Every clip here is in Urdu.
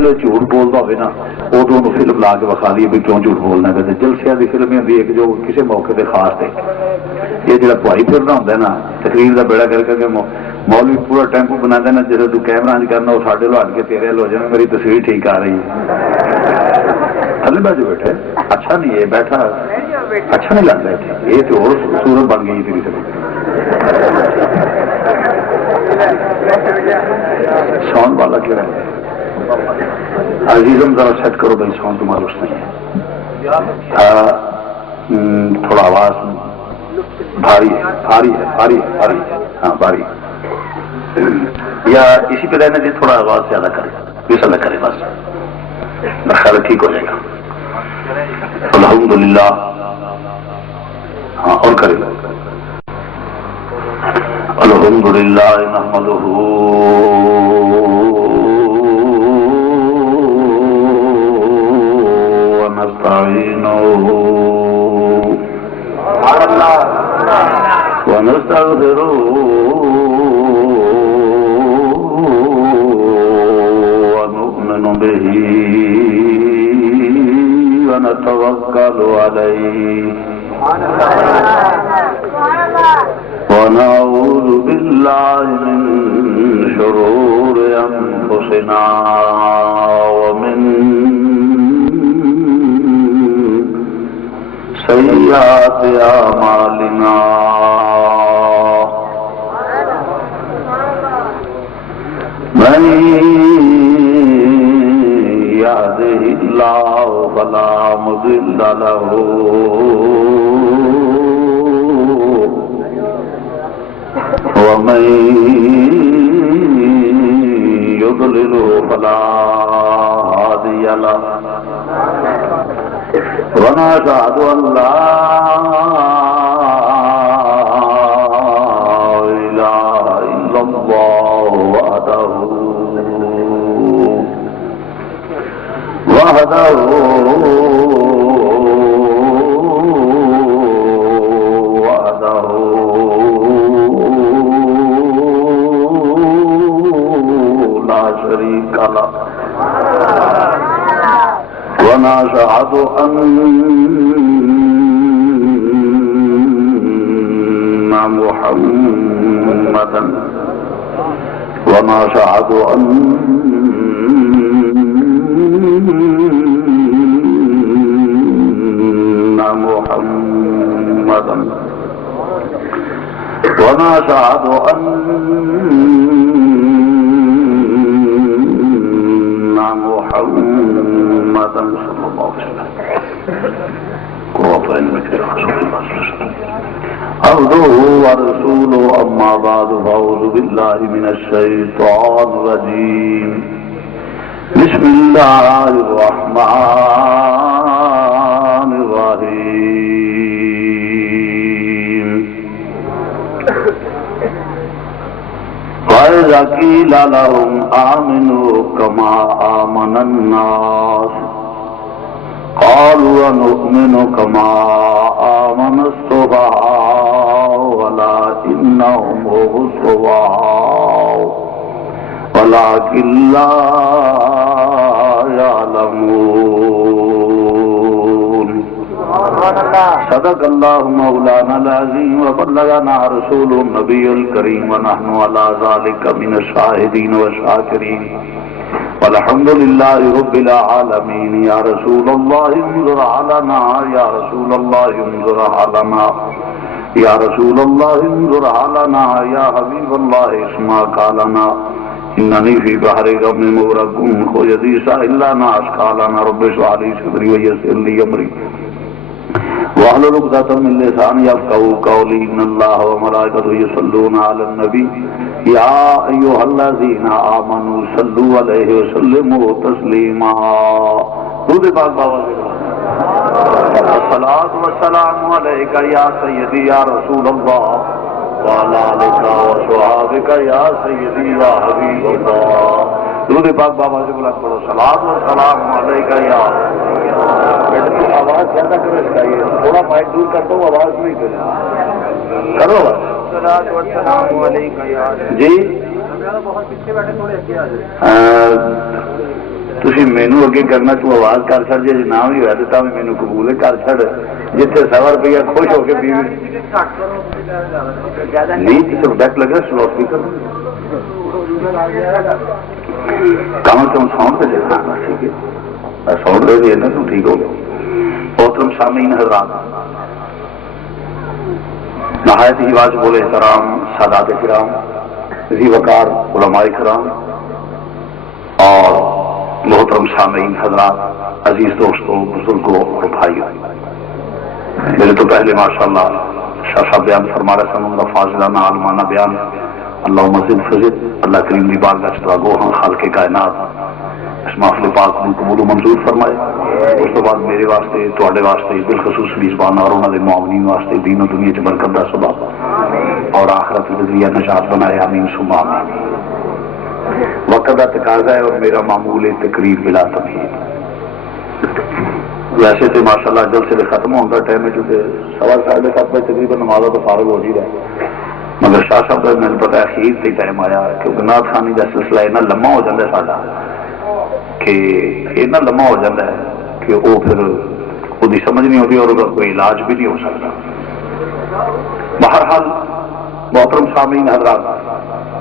جھوٹ بولتا ہوئے نا ادو فلم لا کے وکھا دیے بھی کیوں جھوٹ بولنا ہے. جلسے کی فلم ہوتی ہے جو کسی موقع کے خاص ہے. یہ جڑا پوائی پھرنا ہوتا ہے نا تقریر کا بیڑا کر کے مولوی پورا ٹیمپو بنا دینا جب تو کیمرہ کرنا وہ ساڈے لو ہٹ کے تیرے ہو جائے میری تصویر ٹھیک آ رہی ہے. تھلے بیٹھ بیٹھے اچھا نہیں ہے بیٹھا اچھا نہیں لگتا ہے. یہ تو اور صورت بن گئی تیری ساؤنڈ والا کیا ہے عزیزم ذرا سیٹ کرو بھائی ساؤنڈ تمہارا اس نہیں ہے. تھوڑا آواز بھاری ہے بھاری ہے بھاری ہے بھاری ہے. ہاں بھاری یا اسی پہ رہنے دیں تھوڑا آواز زیادہ کرے اس طرح کرے بس میرا خیال ٹھیک ہو جائے گا. الحمدللہ ہاں اور کرے الحمدللہ نحمدہ ونستعینہ ونستغفرہ ونؤمن بہ ونتوکل علیہ ونعوذ باللہ من شرور انفسنا ومن سیئات اعمالنا من يهده الله فلا مضل له ومن يضلل فلا هادي له ونشهد أن لا إله إلا الله وحده لا شريك له ونشهد أن محمدا ونشهد أن محمدا ونشهد أن محمدا صلى الله عليه وسلم عبده ورسوله. أما بعد فأعوذ بالله من الشيطان الرجيم. بسم الله الرحمن الرحيم. وإذا قيل لهم آمنوا كما آمن الناس قالوا ونؤمن كما آمن السفهاء ولكنهم هم السفهاء ولكن لا يعلمون. صدق الله مولانا العظيم وبلغنا رسوله النبي الكريم ونحن على ذلك من الشاهدين والشاكرين والحمد لله رب العالمين. يا رسول الله انظر علينا يا رسول الله انظر علينا يا رسول الله انظر علينا يا حبيب الله اسمع قالنا إنني في بحر غم مغرق خذ يدي سائلا أشكالنا رب اشرح لي صدري ويسر لي أمري واحلل عقدة من لساني يفقهوا قولي. إن الله وملائكته يصلون على النبي يا أيها الذين آمنوا صلوا عليه وسلموا تسليما. درود پاک بابا الصلاة والسلام عليك يا سيدي يا رسول الله وعلى آلك وصحابك يا سيدي يا حبيب الله. درود پاک بابا سے بلند کرو. صلاۃ و سلام علیکہ یا آواز زیادہ کرو اس کا یہ تھوڑا مائک دور کر دو آواز نہیں کرو صلاۃ و سلام علیکہ یا جی تھی مینو اگے کرنا، تو آواز کر چڑ جی نہ بھی ہوا تو مینو قبول ہے، کر چڑ جیتے 100 روپیہ خوش ہو کے بیوی نہیں سبجیکٹ لگا سلو اسپیکر کم از کم ساؤنڈ پہ دیکھنا ٹھیک ہے، ساؤنڈ دے دینا تو ٹھیک ہو گیا۔ محترم سامعین حضرات، نہایت ہی واجب الاحترام سادات کرام، ذی وقار علماء کرام اور محترم سامعین حضرات، عزیز دوستوں، بزرگوں اور بھائیوں، میرے تو پہلے ماشاءاللہ شاہ صاحب بیان فرما رہے سن، ان کا فاضلانہ عالمانہ بیان اللہ مزید فضل اللہ کریم کی بارگاہ سے گو ہاں خالق کائنات اس محفل پاک کو قبول و منظور فرمائے۔ اس کے بعد میرے واسطے تواڈے واسطے بالخصوص میزبان اور انہوں نے معاونین واسطے دین و دنیا چ برکت دا سبب اور آخرت کے ذریعہ نجات بنائے، آمین ثم آمین۔ وقت کا تقاضا ہے اور میرا معمول ہے تقریر بلا تمہید۔ ویسے تو ماشاءاللہ جلسے سے ختم ہونے کا ٹائم ہے، چونکہ 7:30 بجے تقریباً نماز تو فارغ ہو جی رہا ہے، مگر شاہ صاحب کا مجھے پتا اخیر سے ٹائم آیا کہ نعت خوانی کا سلسلہ اتنا لمبا ہو جاتا ہے ساڈا کہ اتنا لمبا ہو جاتا ہے کہ وہ پھر خود سمجھ نہیں ہوتی اور کوئی علاج بھی نہیں ہو سکتا۔ بہرحال محترم سامعین حضرات،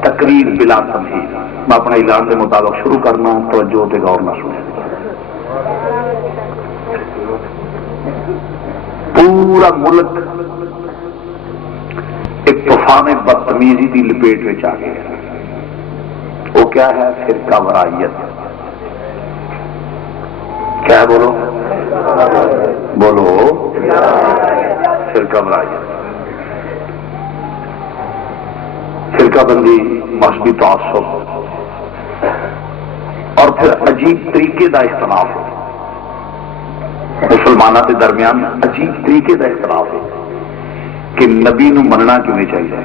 تقریر بلا تمہید میں اپنے اعلان کے مطابق شروع کرنا ہوں، توجہ تے غور نہ سنیں۔ پورا ملک ایک طوفان بدتمیزی کی لپیٹ میں آ گیا، وہ کیا ہے؟ فرقہ ورائیت۔ کیا ہے؟ بولو بولو، فرقہ ورائیت، فرقہ بندی، مذہبی تعصب اور پھر عجیب طریقے کا اختلاف ہے، مسلمانوں کے درمیان عجیب طریقے کا اختلاف ہے کہ نبی نو مننا کیوں چاہیے۔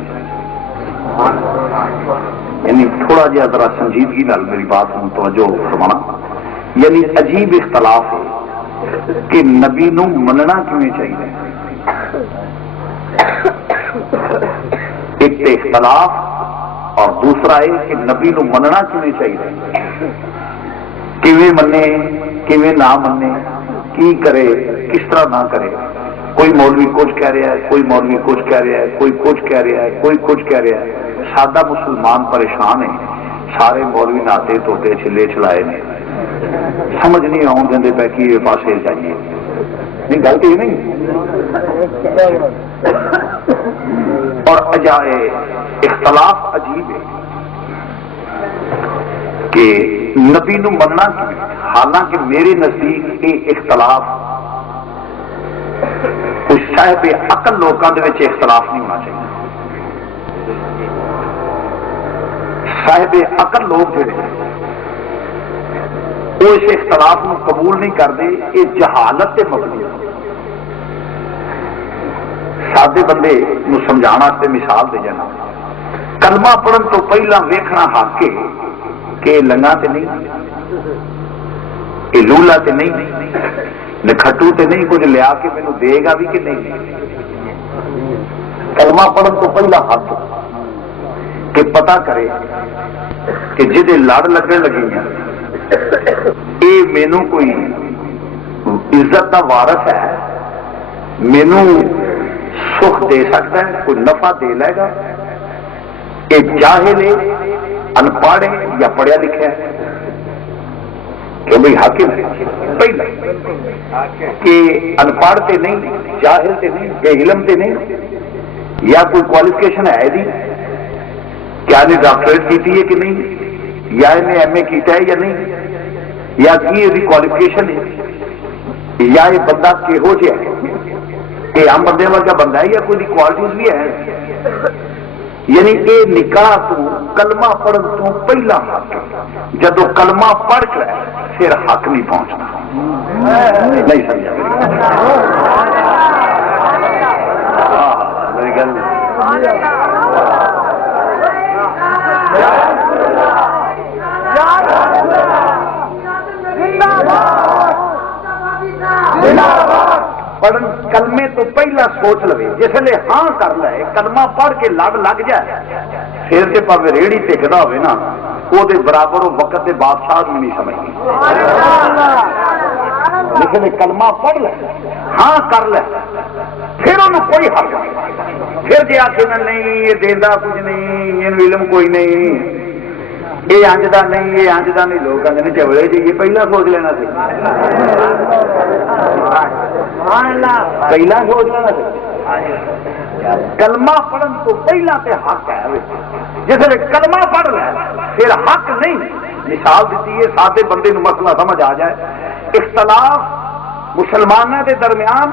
یعنی تھوڑا جہا ذرا سنجیدگی نال میری بات کو توجہ فرمانا، یعنی عجیب اختلاف ہے کہ نبی نو مننا کیوں چاہیے۔ ایک اختلاف اور دوسرا ہے کہ نبی نو مننا کیوں چاہیے، کیویں منے کیویں نہ منے، کی کرے کس طرح نہ کرے۔ کوئی مولوی کچھ کہہ رہا ہے، کوئی مولوی کچھ کہہ رہا ہے، کوئی کچھ کہہ رہا ہے، کوئی کچھ کہہ رہا ہے۔ سادہ مسلمان پریشان ہے، سارے مولوی ناتے توتے چھلے چھلائے نے، سمجھ نہیں آؤں دے پہ کہ یہ پاسے چاہیے۔ نہیں گل تو یہ نہیں، اور اختلاف عجیب ہے کہ نبی نو مننا کی، حالانکہ میرے نزدیک یہ اختلاف کوئی صاحب عقل لوگوں کے اختلاف نہیں ہونا چاہیے۔ صاحب عقل لوگ جڑے وہ اس اختلاف کو قبول نہیں کرتے، یہ جہالت سے مبنی ہے۔ سادے بندے نو سمجھانا سے مثال دے جانا، کلمہ پڑھن تو پہلا ویکھنا حق ہے کہ لنگا تے نہیں، یہ لولا تے نہیں، نکھٹو تے نہیں، کچھ لیا کے مینوں دے گا بھی کہ نہیں۔ کلمہ پڑھن تو پہلا حق کہ پتہ کرے کہ جدے لڑ لگن لگی ہیں یہ مینوں کوئی عزت کا وارث ہے، مینوں سکھ دے سکتا ہے، کوئی نفع دے لے گا، یہ جاہل ہے، ان پڑھ ہے یا پڑھیا لکھا ہے، کہ بھائی حاکم ہے پہلا کہ ان پڑھ تے نہیں، جاہل تے نہیں، بے علم تے نہیں، یا کوئی کوالیفکیشن ہے دی، کیا نے ڈاکٹریٹ کی ہے کہ نہیں، یا انہیں ایم اے کیتا ہے یا نہیں، یا کی یہ کوالیفکیشن ہے، یا یہ بندہ کہو جہا ہے، یہ عام بندے ورگا بندہ ہے یا کوئی کوالٹیز بھی ہے۔ یعنی یہ نکاح تو کلمہ پڑھن تو پہلا حق، جدو کلمہ پڑھ کر پھر حق نہیں پہنچنا۔ نہیں سمجھا میری گل؟ پڑھن کلمے تو پہلا سوچ لو، جس لے ہاں کر لے، کلمہ پڑھ کے لڑ لگ جائے، پھر جی پاوے ریڑھی ٹکتا ہوئے نا وہ برابر وقت کے بادشاہ بھی نہیں سمجھتی، لیکن کلمہ پڑھ لے ہاں کر لے پھر انہوں کوئی حق نہیں، پھر جی آخر نہیں یہ دینا کچھ نہیں، یہ علم کوئی نہیں، یہ انجدا نہیں، یہ انجدا نہیں، لوگ کہتے ہیں چوڑے جی یہ پہلا سوچ لینا سی، پہلا سوچ لینا سی۔ کلمہ پڑھن تو پہلا تے حق ہے، جس نے کلمہ پڑھ لے پھر حق نہیں۔ مثال دیتی ہے سادے بندے نو مسئلہ سمجھ آ جائے، اختلاف مسلمانوں کے درمیان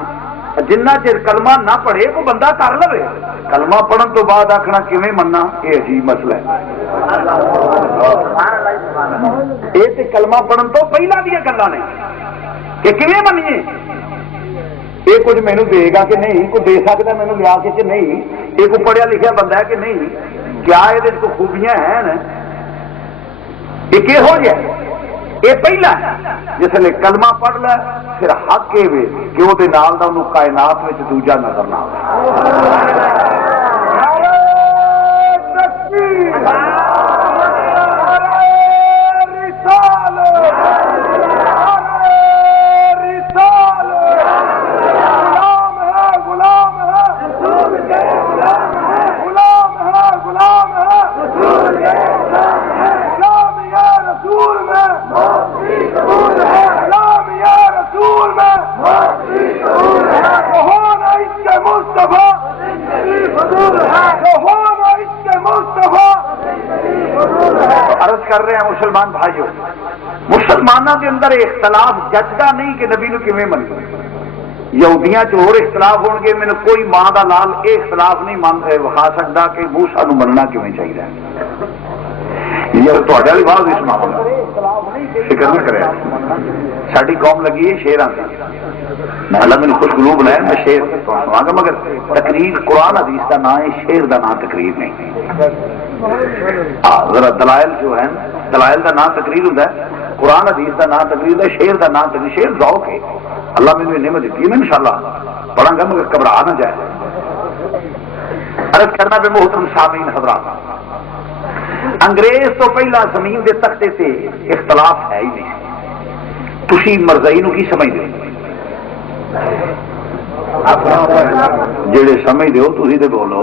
جنہ چر کلمہ نہ پڑھے وہ بندہ کر لے، کلمہ پڑھن تو بعد آخنا کیویں مننا یہ عجیب مسئلہ ہے۔ یہ تے کلمہ پڑھن تو پہلا دیا گلاں نے کہ کیویں منیے، یہ کچھ مینو دے گا کہ نہیں، کوئی دے سکتا مینو لیا کے کہ نہیں، یہ کوئی پڑھیا لکھا بندہ ہے کہ نہیں، کیا یہ کوئی خوبیاں ہیں، یہ کہہو جہ یہ پہلا ہے۔ جس نے کلمہ پڑھ لے پھر حق یہ وے کہ وہ نال دا انہوں کائنات میں دوجا نظر نہ آئے۔ عرض کر رہے ہیں مسلمان بھائیوں، مسلمانوں کے اندر اختلاف جچتا نہیں کہ نبی نو کیویں منو، یہودیاں چ اور اختلاف ہون گے، مینوں کوئی ماں دا لال یہ اختلاف نہیں وکھا سکتا کہ موسیٰ نو مننا کیویں چاہیے۔ یہ تہاڈے والی بات نہیں سناواں گا، فکر نہ کرے، ساری قوم لگی ہے شیراں سے، اللہ میں خوش گلو بنایا میں شیر سناواں گا، مگر تقریر قرآن حدیث کا نام ہے، شیر کا نام تقریر نہیں۔ ذرا دلائل جو ہے، دلائل کا نام تقریر ہوتا ہے، قرآن حدیث کا نام تقریر ہوتا ہے، شیر کا نام تقریر، شیر ذوق ہے، اللہ میں نے نعمت دیتی ہے، میں انشاءاللہ پڑھاں گا مگر گھبرا نہ جائے۔ عرض کرنا پہ محترم سامعین حضرات، انگریز تو پہلا زمین دے تختے سے اختلاف ہے ہی نہیں، تسی مرزائی نو کی سمجھتے ہو؟ جڑے سمجھتے ہو تسی تے بولو،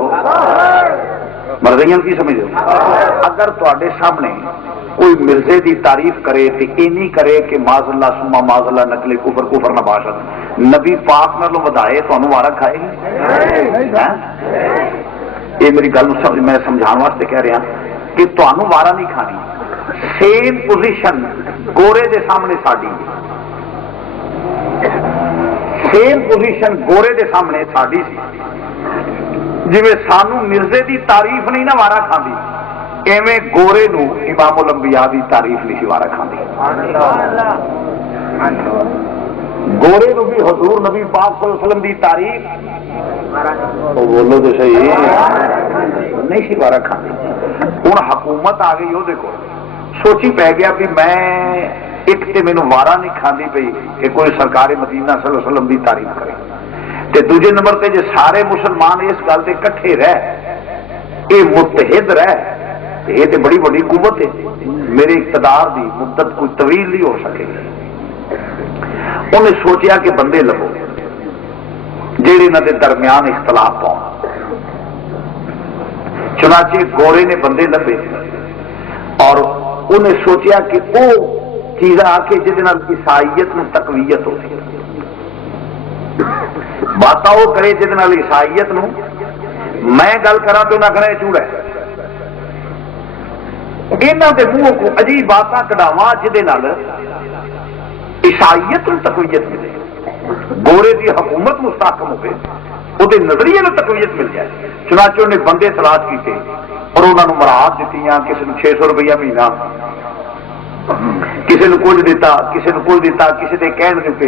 مرزائیاں کی سمجھتے ہو؟ اگر تواڈے سامنے کوئی مرزے دی تعریف کرے تے یہ نہیں کرے کہ معاذ اللہ سما معاذ اللہ نقل کفر کفر نہ باشد، نبی پاک نالوں ودائے تانوں وارا کھائے گی؟ یہ میری گل میں سمجھان واسطے کہہ رہا کہ تانوں وارا نہیں کھانی۔ سیم پوزیشن گورے دے سامنے ساڈی، سیم پوزیشن گورے دے سامنے ساڈی سی، جی سانو مرزے دی تعریف نہیں نہ وارا کھاندی، ایویں گورے نو امام الانبیاء دی تعریف نہیں سی وارا کھاندی۔ گورے نو بھی حضور نبی پاک صلی اللہ علیہ وسلم دی تعریف بولو تو صحیح نہیں سی وارا کھاندی۔ ہوں حکومت آ گئی، وہ دیکھو سوچی پی گیا بھی میں ایک تے مینو وارا نہیں کھاندی پئی کہ کوئی سرکار مدینہ صلی اللہ علیہ وسلم دی تعریف کرے، تے دوجے نمبر تے جے سارے مسلمان اس گل تے کٹھے رہ اے متحد رہ، یہ تے بڑی بڑی قوت ہے، میرے اقتدار دی مدت کوئی طویل نہیں ہو سکے گی۔ انہیں سوچیا کہ بندے لبو جہے انہاں دے درمیان اختلاف پاؤ، چنانچہ گورے نے بندے لبے اور انہیں سوچیا کہ وہ چیز آ کے جہد عیسائیت نو تقویت ہو، باتاں وہ کرے جہد عیسائیت نو، میں گل کرا تو نہ کرے چوڑا ہے، یہاں کے منہ کو عجیب باتاں کڈاواں جہد عیسائیت نو تقویت ملے، گورے دی حکومت مستحکم ہو، وہ نظریے میں تقویت مل جائے۔ چنانچہ انہیں بندے تلاش کیتے اور انہوں نے مراحت دیتی، کسی نے 600 روپیہ مہینہ، کسی نے کچھ دیتا، کسی نے کچھ دیتا، کسی نے کہن دیتے،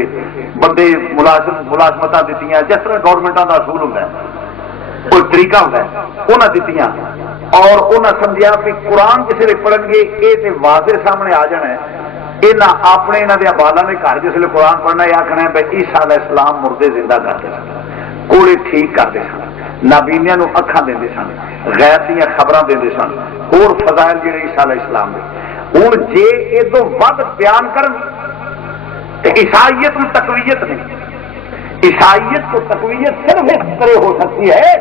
بندے ملازمت دیتی، جس طرح گورنمنٹوں کا اصول ہوتا ہے، کوئی طریقہ ہوتا ہے، انہیں دیتی اور انہیں سمجھا کہ قرآن کسی نے پڑھن گے یہ تو واضح سامنے آ جانا ہے، یہاں اپنے یہاں دیا بالا نے گھر جس لیے قرآن پڑھنا یہ آخنا ہے بھائی عیسیٰ علیہ السلام مردے زندہ کرتے سن، کوڑے ٹھیک کرتے سن، نابینیاں نو اکھاں دیندے سن، غیب دیاں خبراں دیندے سن، اور فضائل جڑے عیسیٰ علیہ السلام دے، ہوں جے یہ تو ود بیان کرن تو عیسائیت میں تقویت نہیں، عیسائیت کو تقویت صرف اس طرح ہو سکتی ہے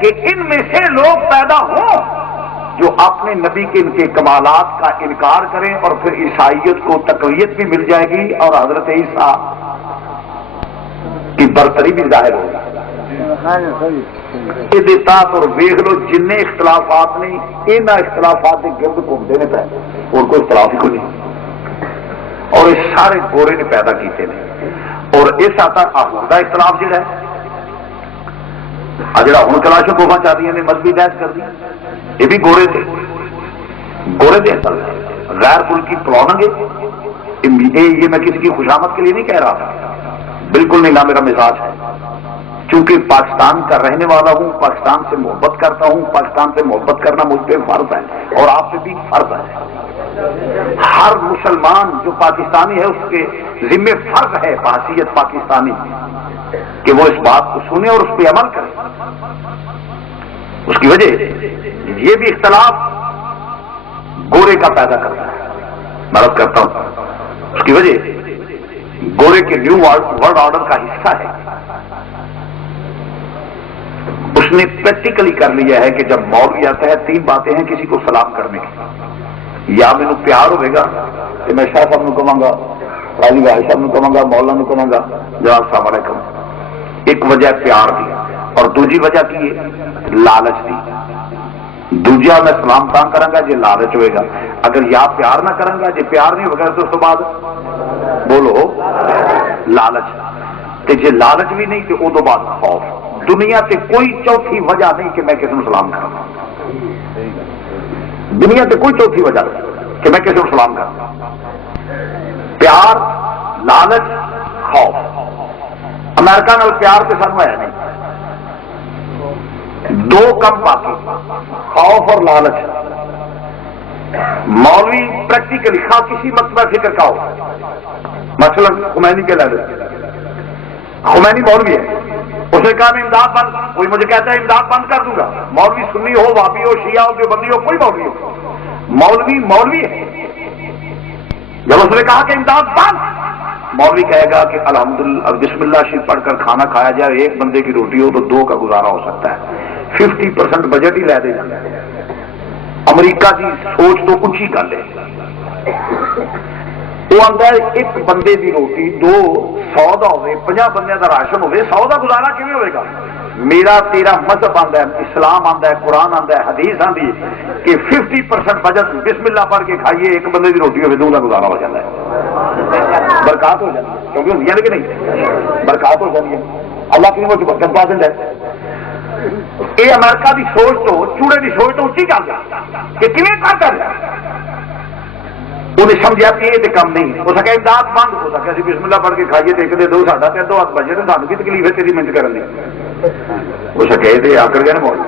کہ ان میں سے لوگ پیدا ہوں جو اپنے نبی کے ان کے کمالات کا انکار کریں، اور پھر عیسائیت کو تقویت بھی مل جائے گی اور حضرت عیسیٰ کی برتری بھی ظاہر ہوگی۔ یہ تحت اور ویخ لو جن اختلافات نہیں، ان اختلافات کے گرد گھومتے ہیں پہ اور کوئی اختلاف ہی کوئی نہیں، اور یہ سارے گورے نے پیدا کیتے ہیں۔ اور اس آتا آخر کا اختلاف جڑا ہے جڑا ہوں کلاشن کوفا چاہتی نے مذہبی بحث کر دی، یہ بھی گورے تھے، گورے تھے اصل غیر ملکی پلانگ ہے۔ یہ میں کسی کی خوشامد کے لیے نہیں کہہ رہا، بالکل نہیں، نہ میرا مزاج ہے، چونکہ پاکستان کا رہنے والا ہوں، پاکستان سے محبت کرتا ہوں، پاکستان سے محبت کرنا مجھ پہ فرض ہے اور آپ پہ بھی فرض ہے۔ ہر مسلمان جو پاکستانی ہے اس کے ذمہ فرض ہے بحیثیت پاکستانی کہ وہ اس بات کو سنے اور اس پہ عمل کرے۔ اس کی وجہ یہ بھی اختلاف گورے کا پیدا کرتا ہے، میں عرض کرتا ہوں، اس کی وجہ گورے کے نیو ورلڈ آرڈر کا حصہ ہے۔ اس نے پریکٹیکلی کر لیا ہے کہ جب مولوی آتا ہے تین باتیں ہیں کسی کو سلام کرنے کی، یا مینو پیار ہوئے گا کہ میں شاہ صاحب کو کہوں گا، راجی بھائی صاحب کو کہوں گا، مولانا کو کہوں گا جناب السلام علیکم، ایک وجہ پیار دی، اور دوسری وجہ کی ہے لالچ دی۔ دوجا میں سلام تاں کروں گا جی لالچ ہوئے گا، اگر یا پیار نہ کروں گا، جی پیار نہیں ہوگا تو اس کے بعد بولو لالچ، کہ جی لالچ بھی نہیں تو ادو بعد خوف۔ دنیا سے کوئی چوتھی وجہ نہیں کہ میں کسی کو سلام کروں، دنیا سے کوئی چوتھی وجہ نہیں کہ میں کسی کو سلام کروں۔ پیار، لالچ، خوف۔ امریکہ نال پیار تو سانو ہے نہیں، دو کم باقی، خوف اور لالچ۔ مولوی پریکٹیکلی خواہ کسی مسئلہ فکر کا ہو، مثلا خمینی کے لے لیں، خمینی مولوی ہے، اس نے کہا میں امداد بند، کوئی مجھے کہتا ہے امداد بند کر دوں گا، مولوی سنی ہو، وابی ہو، شیعہ ہو، دیوبندی ہو، کوئی مولوی ہو، مولوی مولوی ہے۔ جب اس نے کہا کہ امداد بند، مولوی کہے گا کہ الحمدللہ بسم اللہ شریف پڑھ کر کھانا کھایا جائے، ایک بندے کی روٹی ہو تو دو کا گزارا ہو سکتا ہے، 50% بجٹ ہی لے دے جاتا ہے۔ امریکہ کی سوچ تو اونچی گل ہے، وہ آتا ہے ایک بندے کی روٹی، دو 100 کا ہوئے، 50 بندے کا راشن ہوئے، 100 کا گزارا کیوں ہوئے گا؟ میرا تیرا مذہب آتا ہے، اسلام آتا ہے، قرآن آتا ہے، حدیث آتی ہے کہ 50% بجٹ بسم اللہ پڑھ کے کھائیے، ایک بندے کی روٹی ہوئے، دو کا گزارا ہو جاتا ہے، برکات ہو جاتی ہے، کیونکہ ہوتی ہے کہ نہیں، برکات ہو جاتی ہے، اللہ کی وہ برکت پاسند ہے۔ یہ امریکہ کی سوچ تو چوڑے کی سوچ تو اچھی گل ہے کہ کیوں کرتا ہے، انہیں سمجھا کہ یہ کام نہیں ہو سکے، امداد بند ہو سکے، اسی بسم اللہ پڑھ کے کھائیے تو ایک دے دو ساڈا تے دو ہاتھ بجے تو سانو کی تکلیف ہے تیری محنت کرنے ہو سکے یہ آکر گئے مولوی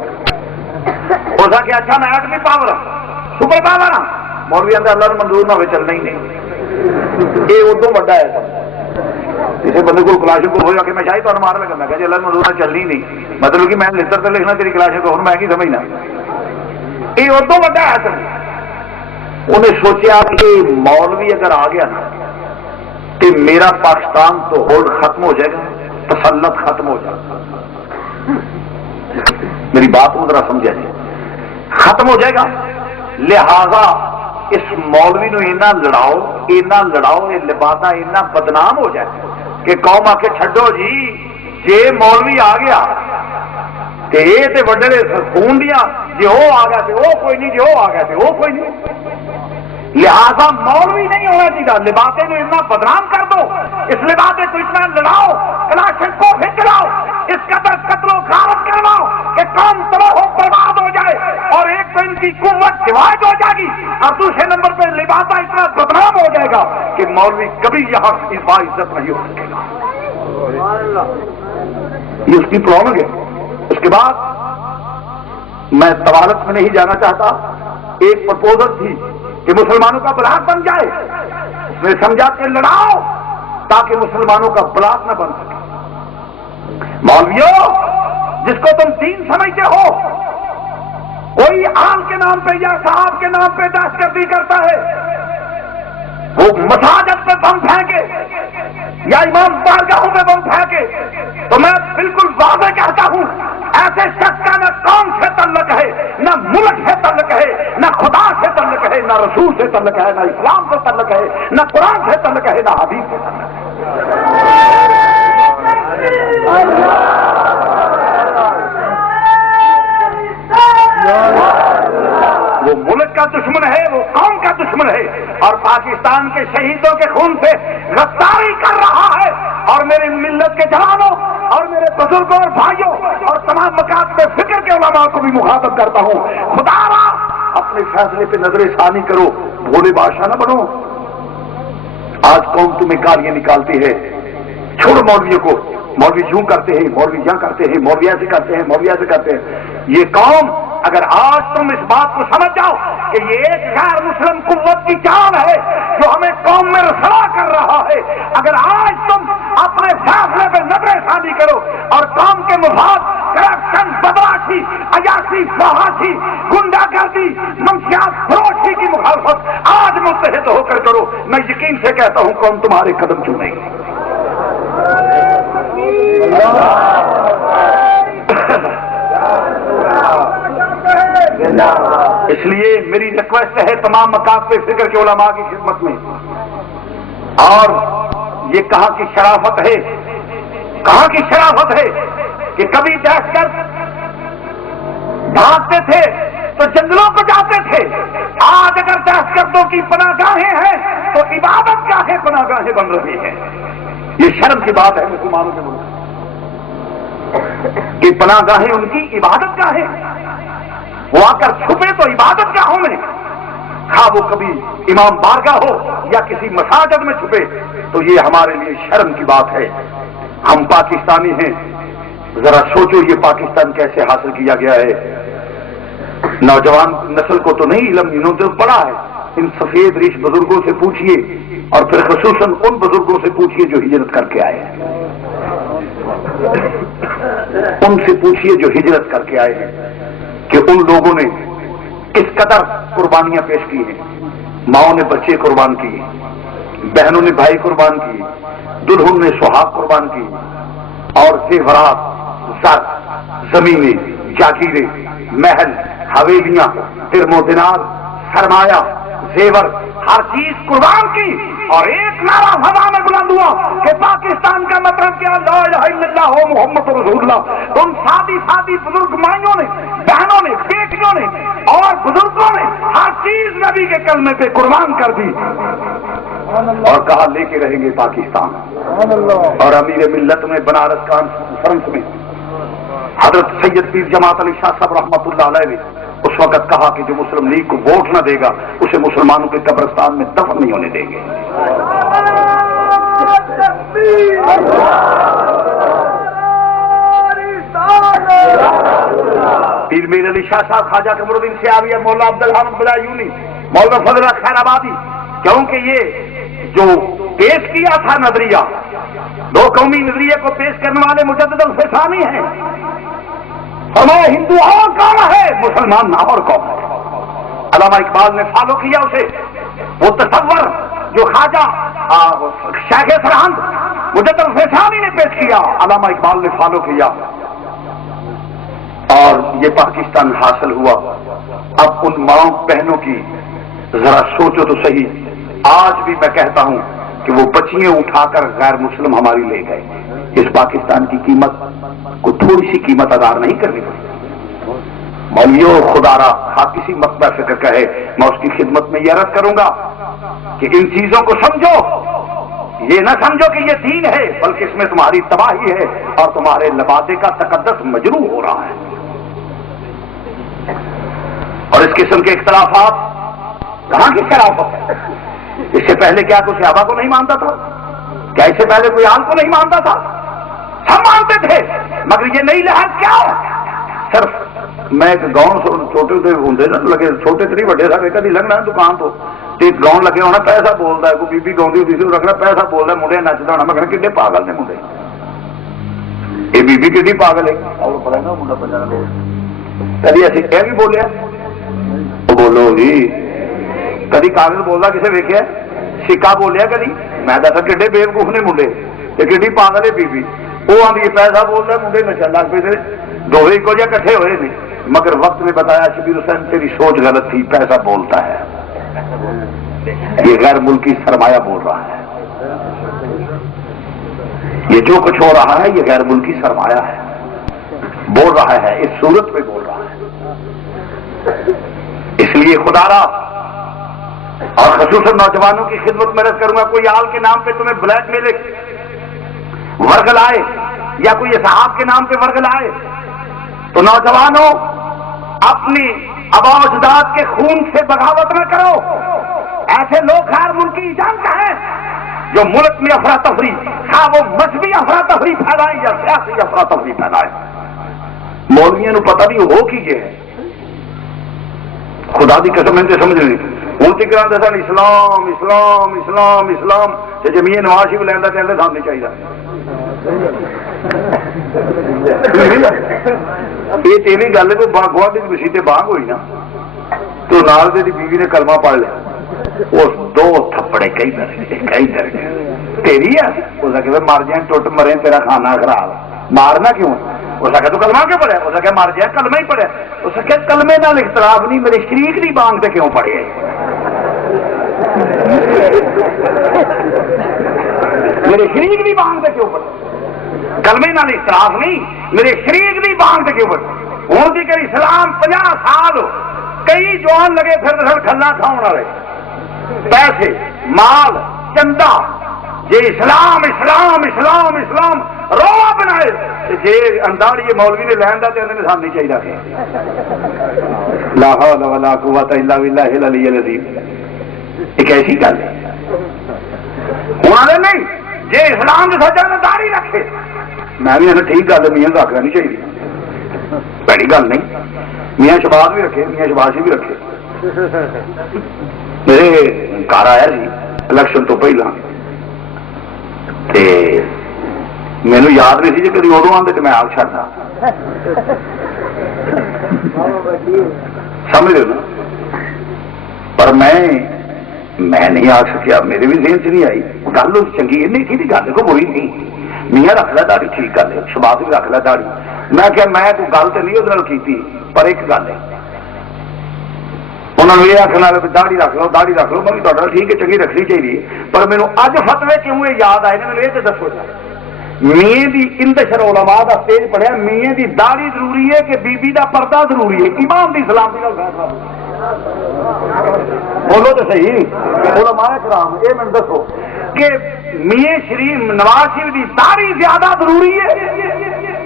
ہو سکے اچھا میں ایٹمی پاور سپر پاور ہاں، مولوی آتا اللہ نے منظور نہ ہوئے چلنا ہی نہیں، یہ ادو بڑا ہے سب۔ کسی بندے کو کلاشن کو ہوا کہ میں شاید تمہیں مار لگا، میں کہ اللہ منظور نہ چلنی نہیں، مطلب کہ میں لڑ تو لکھنا تیری کلاشن کو، میں کی سمجھنا یہ ادو بڑا ہے سب۔ انہیں سوچا کہ مولوی اگر آ گیا نا تو میرا پاکستان تو ہولڈ ختم ہو جائے گا، تسلط ختم ہو جائے گا، میری بات کو ذرا سمجھا جائے، ختم ہو جائے گا، لہذا اس مولوی نو اینا لڑاؤ یہ لبادہ اینا بدنام ہو جائے کہ قوم آ کے چھڈو جی، جے مولوی آ گیا تے یہ تے وڈے خون دیا، جی وہ آ گیا تے وہ کوئی نہیں، جی وہ آ گیا تے وہ کوئی نہیں، لہذا مولوی نہیں ہونا چاہیے، لبادے کو اتنا بدنام کر دو، اس لبادے کو اتنا لڑاؤ، کلاشن کو بھی چلاؤ، اس قدر قتل و غارت کرواؤ کہ قوم تباہ ہو برباد ہو جائے، اور ایک تو ان کی قوت ڈیوائڈ ہو جائے گی، اور دوسرے نمبر پہ لبادہ اتنا بدنام ہو جائے گا کہ مولوی کبھی یہاں اس بات عزت نہیں ہو سکے گا۔ یہ اس کی پرابلم ہے۔ اس کے بعد میں طوالت میں نہیں جانا چاہتا، ایک پرپوزل تھی کہ مسلمانوں کا بلاک بن جائے، اس نے سمجھا کہ لڑاؤ تاکہ مسلمانوں کا بلاک نہ بن سکے۔ مولویوں جس کو تم دین سمجھتے ہو، کوئی عام کے نام پہ یا صاحب کے نام پہ دہشت گردی کرتا ہے، وہ مساجد پہ بم پھینکے یا امام بارگاہوں پہ بم پھینکے تو میں بالکل واضح کہتا ہوں ایسے شخص کا نہ قوم سے تعلق ہے، نہ ملک سے تعلق ہے، نہ خدا سے تعلق ہے، نہ رسول سے تعلق ہے، نہ اسلام سے تعلق ہے، نہ قرآن سے تعلق ہے، نہ حدیث سے تعلق ہے۔ وہ ملک کا دشمن ہے، وہ قوم کا دشمن ہے، اور پاکستان کے شہیدوں کے خون سے غداری کر رہا ہے۔ اور میری ملت کے جوانوں اور میرے بزرگوں اور بھائیوں اور تمام مکاتب فکر کے علماء کو بھی مخاطب کرتا ہوں، خدا را اپنے فیصلے پہ نظر ثانی کرو، بھولے بادشاہ نہ بنو۔ آج قوم تمہیں گالیاں نکالتی ہے، چھوڑو مولویوں کو، مولوی یوں کرتے ہیں، مولوی یہاں کرتے ہیں، مولوی ایسے کرتے ہیں، مولوی ایسے کرتے ہیں۔ یہ قوم اگر آج تم اس بات کو سمجھ جاؤ کہ یہ ایک غیر مسلم قوت کی چال ہے جو ہمیں قوم میں رسوا کر رہا ہے، اگر آج تم اپنے فیصلے پہ نظر ثانی کرو اور قوم کے مفاد، کرپشن، بدماشی، عیاشی، فحاشی، گنڈا گردی، منشیات فروشی کی مخالفت آج متحد ہو کر کرو، میں یقین سے کہتا ہوں قوم تمہارے قدم چومے گی۔ اس لیے میری ریکویسٹ ہے تمام مکاتب فکر کے علماء کی خدمت میں، اور یہ کہاں کی شرافت ہے، کہاں کی شرافت ہے کہ کبھی دہشت گرد بھاگتے تھے تو جنگلوں کو جاتے تھے، آج اگر دہشت گردوں کی پناہ گاہیں ہیں تو عبادت گاہیں پناہ گاہیں بن رہی ہیں۔ یہ شرم کی بات ہے مسلمانوں کے ملک کہ پناہ گاہیں ان کی عبادت گاہیں، وہ آ کر چھپے تو عبادت گاہوں میں، خواہ وہ کبھی امام بارگاہ ہو یا کسی مساجد میں چھپے، تو یہ ہمارے لیے شرم کی بات ہے۔ ہم پاکستانی ہیں، ذرا سوچو یہ پاکستان کیسے حاصل کیا گیا ہے۔ نوجوان نسل کو تو نہیں علم، انہوں نے تو پڑھا ہے، ان سفید ریش بزرگوں سے پوچھئے، اور پھر خصوصاً ان بزرگوں سے پوچھئے جو ہجرت کر کے آئے ہیں، ان سے پوچھئے جو ہجرت کر کے آئے ہیں کہ ان لوگوں نے کس قدر قربانیاں پیش کی ہیں۔ ماؤں نے بچے قربان کیے، بہنوں نے بھائی قربان کیے، دلہن نے سہاگ قربان کی، اور زیورات، زر، زمینیں، جاگیریں، محل، حویلیاں، درم و دینار، سرمایہ، زیور، ہر چیز قربان کی، اور ایک نعرہ فضا میں بلند ہوا کہ پاکستان کا مطلب کیا، لا الہ الا اللہ ہو محمد رسول اللہ۔ ان سادی سادی بزرگ مائیوں نے، بہنوں نے، بیٹیوں نے اور بزرگوں نے ہر چیز نبی کے کلمے پہ قربان کر دی، اور کہا لے کے رہیں گے پاکستان۔ اور امیر ملت میں بنارس کانفرنس میں حضرت سید پیر جماعت علی شاہ صاحب رحمۃ اللہ علیہ نے اس وقت کہا کہ جو مسلم لیگ کو ووٹ نہ دے گا اسے مسلمانوں کے قبرستان میں دفن نہیں ہونے دیں گے۔ پیر میر علی شاہ صاحب، خواجہ قمر الدین سیاوی، مولا عبدالحمد بلایونی، مولا فضل خیر آبادی، کیونکہ یہ جو پیش کیا تھا نظریہ، دو قومی نظریے کو پیش کرنے والے مجدد الفسانی ہیں۔ فرمایا ہندو اور قوم ہے، مسلمان اور قوم ہے۔ علامہ اقبال نے فالو کیا اسے، وہ تصور جو خواجہ شیخ سرہند مجدد الفسانی نے پیش کیا، علامہ اقبال نے فالو کیا، اور یہ پاکستان حاصل ہوا۔ اب ان ماؤں بہنوں کی ذرا سوچو تو صحیح، آج بھی میں کہتا ہوں کہ وہ بچیاں اٹھا کر غیر مسلم ہماری لے گئے، اس پاکستان کی قیمت کو تھوڑی سی قیمت ادا نہیں کرنی پڑی۔ مولیو خدا را آپ کسی مقبہ فکر کا ہے، میں اس کی خدمت میں یہ عرض کروں گا کہ ان چیزوں کو سمجھو، یہ نہ سمجھو کہ یہ دین ہے، بلکہ اس میں تمہاری تباہی ہے اور تمہارے لبادے کا تقدس مجروح ہو رہا ہے۔ اور اس قسم کے اختلافات کہاں کی شرافت ہے؟ اس سے پہلے کیا کوئی صحابہ کو نہیں مانتا تھا؟ کیا اس سے پہلے کوئی آل کو نہیں مانتا تھا؟ سب مانتے تھے، مگر یہ نئی لہر کیا ہے؟ صرف میں ایک گاؤں چھوٹے سے ہوں نا لگے، چھوٹے سے نہیں بڑے سارے کدی لگنا دکان تو ایک گاؤں لگے ہونا، پیسہ بولتا ہے، کوئی بی گاؤں ہوتی سی رکھنا، پیسہ بولتا ہے، منڈے نچتا ہونا، میں کہنا کتنے پاگل نے منڈے، یہ بی کتنی پاگل ہے، اور پڑھے نا منڈا بجانا بول، کدی ایسی کیا بھی بولیا، وہ بولو جی، کدی کاغذ بولتا کسے ویکھیا؟ سکا بولیا کدی میں دسا کڈے بےوقوف نے منڈے کہ پاگل ہے بیوی وہ آدھی پیسہ بول رہا منڈے نشا لگ پے دونوں ایک جہاں کٹھے ہوئے نے مگر وقت نے بتایا شبیر حسین تیری سوچ غلط تھی پیسہ بولتا ہے یہ غیر ملکی سرمایہ بول رہا ہے یہ جو کچھ ہو رہا ہے یہ غیر ملکی سرمایہ ہے بول رہا ہے اس صورت میں بول رہا ہے اس لیے خدا را اور خصوصاً نوجوانوں کی خدمت میں عرض کروں گا کوئی آل کے نام پہ تمہیں بلیک میل ورگ لائے یا کوئی صاحب کے نام پہ ورگ لائے تو نوجوانوں اپنی آباء و اجداد کے خون سے بغاوت نہ کرو ایسے لوگ غیر ملکی جانتا ہے جو ملک میں افراتفری وہ مذہبی افراتفری پھیلائیں یا سیاسی افراتفری پھیلائیں مولویوں کو پتہ نہیں ہو کی یہ ہے خدا دی قسم انتے سمجھ نہیں ہوں تک سن اسلام اسلام اسلام اسلام جمیع نواز شریف لینا چاہتے سامنے چاہیے یہ تیری گل ہے گواڈی کی مسیح بانگ ہوئی نا تو نال دی بیوی نے کلمہ پڑھ لیا اس دو تھپڑے کئی در تیری ہے اس کہ مر جائیں ٹوٹ مرے تیرا کھانا خراب مارنا کیوں اس آخر تو کلمہ کیوں پڑھیا اس آخر مر جائے کلمہ ہی پڑھیا اس آخر کلمے نال اختلاف نہیں میرے شریک دی بانگ تے کیوں پڑھے میرے شریک دی بانگ تے کیوں پڑھے کلمے نال اختلاف نہیں میرے شریک دی بانگ تے کیوں پڑھے ہوں دی کر اسلام 50 سال کئی جوان لگے پھر سن کھلا کھاؤن والے پیسے مال چندہ جی اسلام اسلام اسلام اسلام رولا بنائے جی انداڑی مولوی نے لین کا تو سام نہیں چاہیے لا حول ولا قوت الا باللہ العلی العظیم ایک ایسی گل ہے نہیں جی اسلام کے سجا نے داڑھی رکھے میں بھی ٹھیک گل میاں کو آخر نہیں چاہیے پہلی گل نہیں میاں شباز بھی رکھے میاں شباشی بھی رکھے میرے گھر آیا جی الیکشن تو پہلا مینو یاد نہیں سی جی کدی ادو آتے تو میں آگ چڑھتا سمجھ لو نا پر میں نہیں آ سکیا میرے بھی ذہن چ نہیں آئی گل چنگی نہیں کی گل کو بری نہیں میاں رکھ لیا داڑھی ٹھیک گل ہے شباب بھی رکھ لیا داڑھی میں کیا میں کوئی گل تو نہیں وہ کی پر ایک گل ہے انہوں نے یہ آخر داڑھی رکھ لو داڑھی رکھ لو میں بھی ٹھیک ہے چنگی رکھنی چاہیے پر مینو اج فتوے کیوں یہ یاد آئے مجھے یہ تو دسو میاں دی اندشر علماء دا پیج پڑھیا میاں دی داڑھی ضروری ہے کہ بی بی دا پردہ ضروری ہے امام دی اسلام دی فیصلہ بولو تو صحیح علماء کرام یہ میں دسو کہ میاں شریف نواز شریف دی داڑھی زیادہ ضروری ہے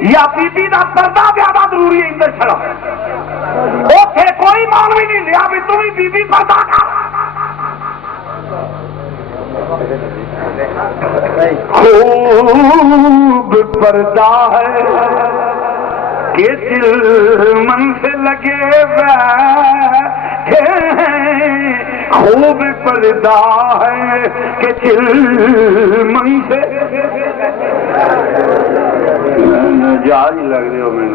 یا بی بی دا پردہ زیادہ ضروری ہے اندشر اوتھے کوئی مولوی نہیں لیا بھی تم بی بی پردہ کر خوب پردہ ہے کہ دل من سے لگے بیٹھے خوب پردہ ہے کہ دل من سے جاج لگ رہے ہو میں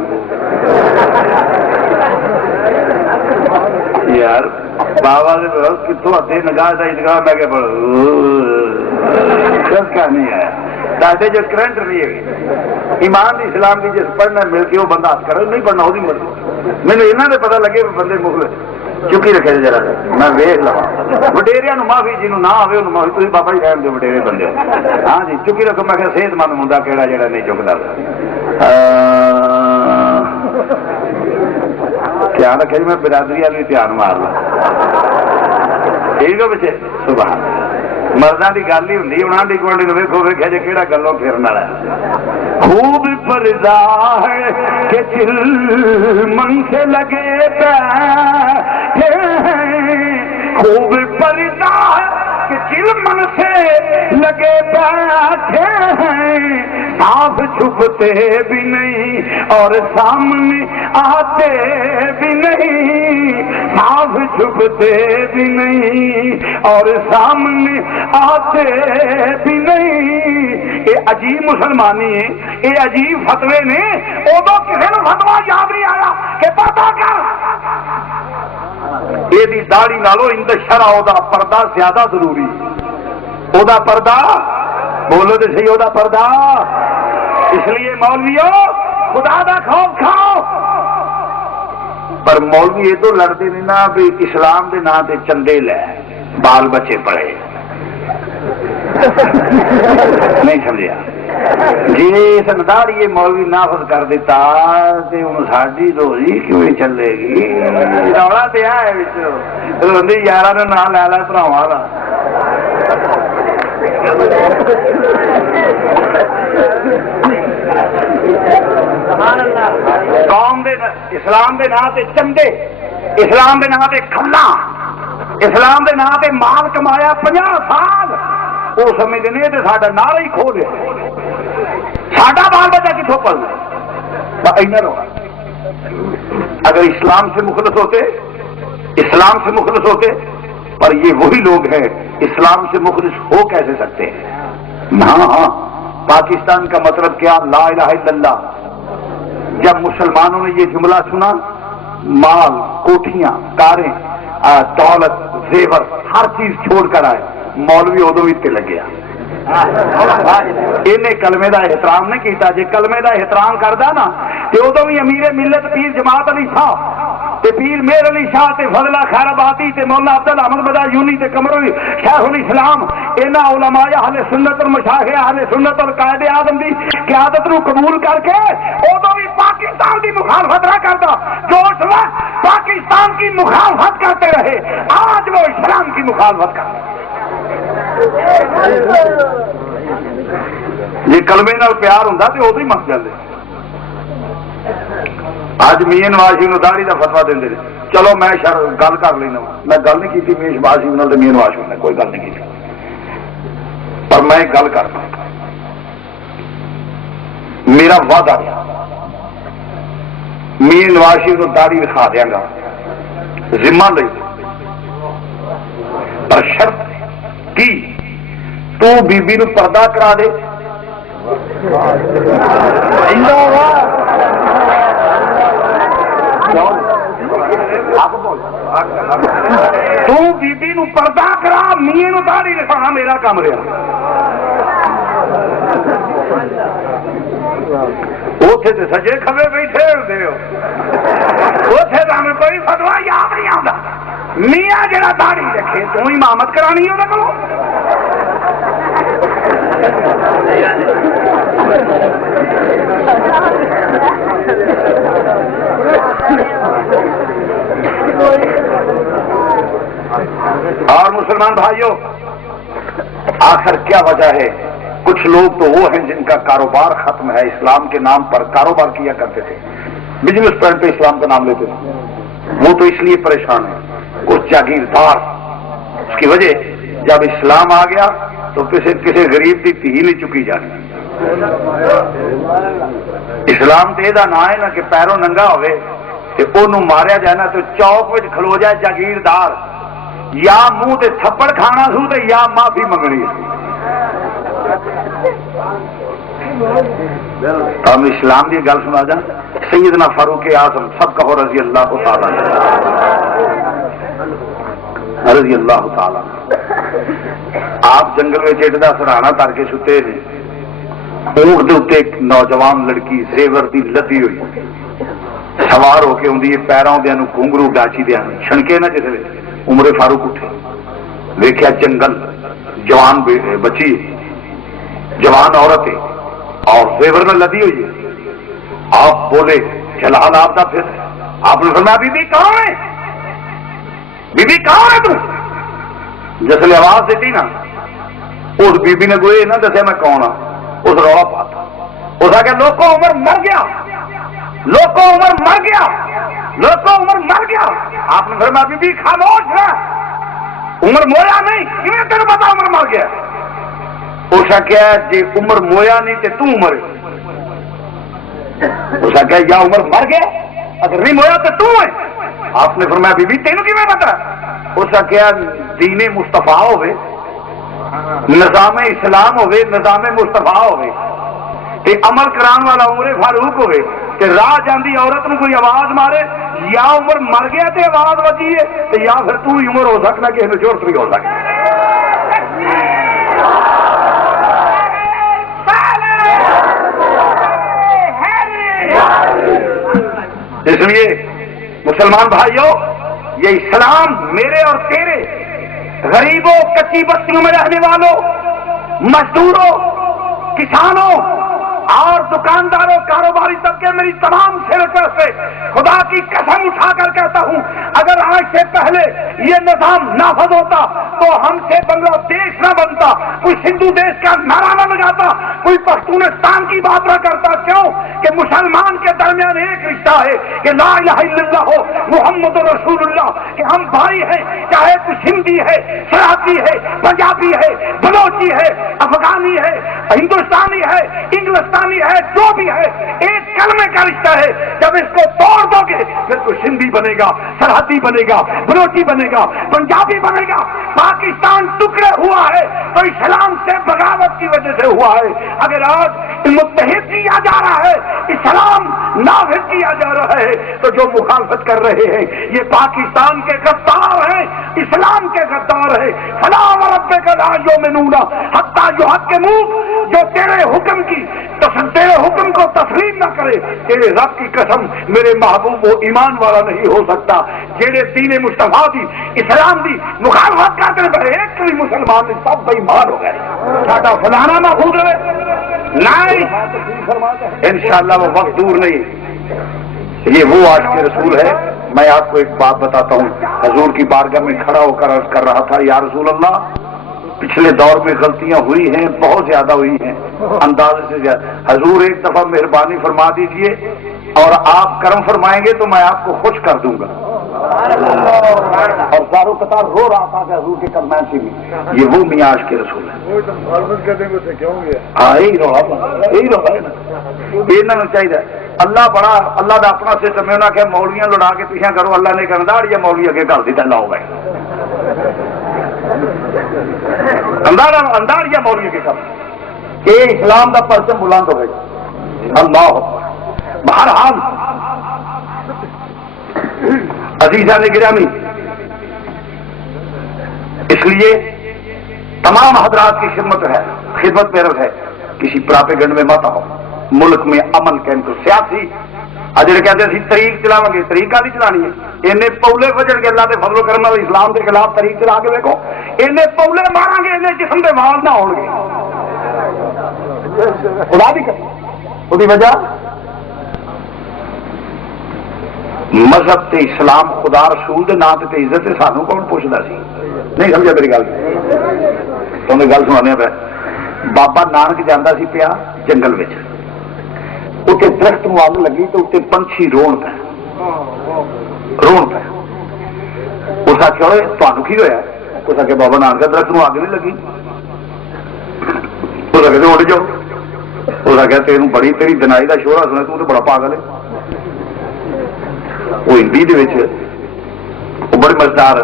یار بابا نے کتوں ہاتھ نگاہ نگاہ میں کہ کا نہیں آیا ڈاٹے جو کرنٹ نہیں ہے ایمان اسلام کی جس پڑھنا مل کے وہ بندہ ہاتھ کرے نہیں پڑھنا وہی مرضی مجھے یہاں نے پتا لگے بندے مغل چکی رکھے ذرا میں ویخ لوا وڈیریا معافی جنوب نہ آئے انہوں معافی تھی بابا جی ٹائم دے وڈیرے بندے ہاں جی چکی رکھو میں کہ صحت مند ہوں کہڑا جہاں نہیں چکتا دھیان رکھے جی میں برادری والی دھیان مارنا ٹھیک ہے بچے صبح مردوں کی گل ہی ہوں ہوں آنڈی گوانڈی ویکو ویکیا جی کہڑا گلوں پھرن والا خوب پردہ ہے کہ دل من سے لگے بیٹھے خوب پردہ ہے کہ دل من سے لگے بیٹھے ہیں صاف چھپتے بھی نہیں اور سامنے آتے بھی نہیں صاف چھپتے بھی نہیں اور سامنے آتے بھی نہیں یہ عجیب مسلمانی ہے یہ عجیب فتوے نے ادو کسی نے فتوا یاد نہیں آیا کہ پردہ کر یہ داڑھی نالو اندر شرع دا پردہ زیادہ ضروری او دا پردہ بولو تو صحیح، او دا پردہ. اس لیے مولویوں خدا دا خوف کھاؤ. پر مولوی یہ تو لڑتے نہیں نا بھی اسلام دے نام تے چندے لے بال بچے پڑے. نہیں سمجھا جی سنداری مولوی نافذ کر دیتا تے ہن ساڈی روزی کیویں چلے گی؟ رولا تے ہے وچ روندی یاراں نوں نام لے لے بھراواں دا. قوم دے اسلام دے نام تے چندے، اسلام دے نام تے کھلا، اسلام دے نام تے مال کمایا 50 سال. وہ سمجھنے تے ساڈا نعرہ ہی کھو لیا. ساڈا بال بچہ کتوں پلنا؟ اگر اسلام سے مخلص ہوتے، اسلام سے مخلص ہوتے، پر یہ وہی لوگ ہیں اسلام سے مخلص ہو کیسے سکتے ہیں؟ ہاں پاکستان کا مطلب کیا؟ لا الہ الا اللہ. جب مسلمانوں نے یہ جملہ سنا، مال، کوٹھیاں، کاریں، دولت، زیور ہر چیز چھوڑ کر آئے. مولوی ادو بھی تے لگیا. انہیں کلمے دا احترام نہیں کیتا. جے کلمے دا احترام کردا نا تے ادو بھی امیر ملت پیر جماعت علی شاہ تے پیر میر علی شاہ تے فضلہ خیر آبادی تے مولانا عبداللہ احمد بدایونی تے قمروی شیخ الاسلام انہاں علماء اہل سنت اور مشایخ اہل سنت اور قائد اعظم دی قیادت نو قبول کر کے ادو بھی پاکستان کی مخالفت نہ کرتا. جو اس وقت پاکستان کی مخالفت کرتے رہے آج وہ اسلام کی مخالفت کرتے. جی کلمے نال پیار ہوں تو ادو ہی من جاتے. اج میاں نواز شریف نو داڑھی کا فتوا دیں. چلو میں گل کر لینا، میں گل نہیں کی میاں نواز شریف نال، میاں نواز شریف نے کوئی گل نہیں کی، پر میں گل کرنا. میرا وعدہ میاں نواز شریف نو داڑھی دکھا دیا گا ذمہ لے، پر شرط کی تو بی بی نو پردہ کرا دے. تو بی بی نو پردہ کرا، میاں نو داڑھی رکھانا میرا کام رہا. اوتھے تے سجے کھبے بیٹھے ہوندے ہو، اوتھے تمہیں کوئی فتوا یاد نہیں آتا. میاں جڑا داڑھی رکھے تو امامت کرانی ہے وہ اور مسلمان بھائیوں آخر کیا وجہ ہے؟ کچھ لوگ تو وہ ہیں جن کا کاروبار ختم ہے. اسلام کے نام پر کاروبار کیا کرتے تھے، بزنس پوائنٹ پہ اسلام کا نام لیتے تھے. وہ تو اس لیے پریشان ہے اس جاگیردار. اس کی وجہ جب اسلام آ گیا تو کسی غریب کی تھی نہیں چکی جانی. اسلام تو یہ نام ہے نا کہ پیروں ننگا ہوئے تے انہوں ماریا جائے نا تو چوک میں کھلو جائے جاگیردار، یا منہ تے تھپڑ کھانا سو تے یا معافی منگنی. ہم اسلام کی گل سنا جا. سیدنا فاروق اعظم سب کہو رضی اللہ تعالی رضی اللہ تعالی. آپ جنگل میں چیٹا سراہنا تر کے ستے نے. اونٹ دے اتنے ایک نوجوان لڑکی زیور دی لدی ہوئی سوار ہو کے آدھی ہے. پیروں دیا گھونگرو ڈاچی دیا چھنکے نہ جس عمر فاروق اٹھے ویکھیا جنگل جوان بچی جوان عورت ہے اور زیور میں لدی ہوئی ہے. آپ بولے جلال آپ کا. پھر آپ نے فرمایا بی بی کہاں ہے؟ بی بی کہاں ہے؟ تم جس نے آواز دیتی نا اس بی بی نے کوئی نہ دسیا میں کون ہوں. اس رولا پاتا اس آ کے لوگوں عمر مر گیا، لوگوں عمر مر گیا، لوگوں عمر مر گیا. آپ نے فرمایا بی بی خاموش ہے، عمر مویا نہیں. کیوں تیرے پتا عمر مر گیا؟ اس آخیا جی عمر مویا نہیں تے تو عمر. اس آخیا یا عمر مر گیا اگر نہیں مویا تو ہے. آپ نے فرمایا بی بی تینوں کیوں پتا؟ اس آخیا دین مصطفیٰ ہوئے، نظام اسلام ہوئے، نظام مصطفیٰ ہوئے تے عمل کران والا عمر فاروق ہوئے تے راہ جاندی عورت نو کوئی آواز مارے یا عمر مر گیا تے آواز بچی ہے تے یا پھر تو ہی عمر ہو سکنا کسی نے ضرورت نہیں ہو سکتی. اس لیے مسلمان بھائیوں، یہ اسلام میرے اور تیرے، غریبوں، کچی بستیوں میں رہنے والوں، مزدوروں، کسانوں اور دکانداروں، کاروباری طبقے، میری تمام سے خدا کی قسم اٹھا کر کہتا ہوں، اگر آج سے پہلے یہ نظام نافذ ہوتا تو ہم سے بنگلہ دیش نہ بنتا، کوئی سندھو دیش کا نعرہ نہ لگاتا، کوئی پختونستان کی بات نہ کرتا۔ کیوں کہ مسلمان کے درمیان ایک رشتہ ہے کہ لا الہ الا اللہ ہو، محمد رسول اللہ، کہ ہم بھائی ہیں، چاہے کچھ ہندی ہے، سرحدی ہے، پنجابی ہے، بلوچی ہے، افغانی ہے، ہندوستانی ہے، انگلستانی ہے، جو بھی ہے، ایک کلمے کا رشتہ ہے۔ جب اس کو توڑ دو گے پھر تو سندھی بنے گا، سرحدی بنے گا، بلوچی بنے گا، پنجابی بنے گا۔ پاکستان ٹکڑے ہوا ہے تو اسلام سے بغاوت کی وجہ سے ہوا ہے۔ اگر آج متحد کیا جا رہا ہے، اسلام نافذ کیا جا رہا ہے، تو جو مخالفت کر رہے ہیں یہ پاکستان کے غدار ہیں، اسلام کے غدار ہیں۔ فلا وربک لا یؤمنون حتی یحکموک، جو تیرے حکم کی تیرے حکم کو تسلیم نہ کرے، تیرے رب کی قسم میرے محبوب وہ ایمان والا نہیں ہو سکتا۔ جڑے دین مصطفیٰ دی، اسلام دی مخالفت کرتے رہے، ایک بھی مسلمان نہیں، سب بے ایمان ہو گئے۔ ساڈا فلانا محفوظ ہے نہیں، انشاءاللہ وہ وقت دور نہیں۔ یہ وہ آج کے رسول ہے۔ میں آپ کو ایک بات بتاتا ہوں، حضور کی بارگاہ میں کھڑا ہو کر عرض کر رہا تھا، یا رسول اللہ، پچھلے دور میں غلطیاں ہوئی ہیں، بہت زیادہ ہوئی ہیں، اندازے سے زیادہ۔ حضور ایک دفعہ مہربانی فرما دیجئے اور آپ کرم فرمائیں گے تو میں آپ کو خوش کر دوں گا۔ اور زارو قطار رو رہا تھا کہ حضور کے کرمان سے بھی، یہ وہ میاج کے رسول ہے۔ ہاں یہی روحا ہے نا، یہ چاہیے۔ اللہ بڑا، اللہ کا اپنا سسٹم ہے، انہیں کہ مولویاں لڑا کے پیچھے کرو، اللہ نے کرنا یا مولوی اگے گل دیتا لاؤ گئے اندار یا مولوی کے کم، یہ اسلام کا پرچم بلند ہوئے۔ اللہ بہرحال عزیزان گرامی، اس لیے تمام حضرات کی خدمت میں رکھ ہے، کسی پراپیگنڈ میں مت آؤ، ملک میں امن قائم کرو۔ سیاسی اجڑ کہتے ہیں طریق چلاو گے، طریق کا نہیں چلانی ہے، اینے پولے بجن کے اللہ کے فضل و کرم نال اسلام کے خلاف طریق چلا کے دیکھو، اینے پولے مارا گے، اینے جسم کے وال نہ ہون گے۔ خدا دی قسم، وہ وجہ مذہب تے اسلام خدا رسول دے نام تے عزت تے سانو کون پوچھدا سی؟ نہیں سمجھا میری گل؟ تمہیں گل سنانے پہ، بابا نانک جانا سی پیا جنگل میں، اتنے درخت نو اگ لگی تو اتنے پنچھی رون پہ اس آخیا تمہیں کی ہوا؟ اس آخیا بابا نانک درخت نو اگ نہیں لگی۔ اس آخر اٹھ جاؤ، اس آخیا تین بڑی تیری دنائی کا شوہر سنا، تو بڑا پاگل ہے۔ وہ ہندی بڑے مزدار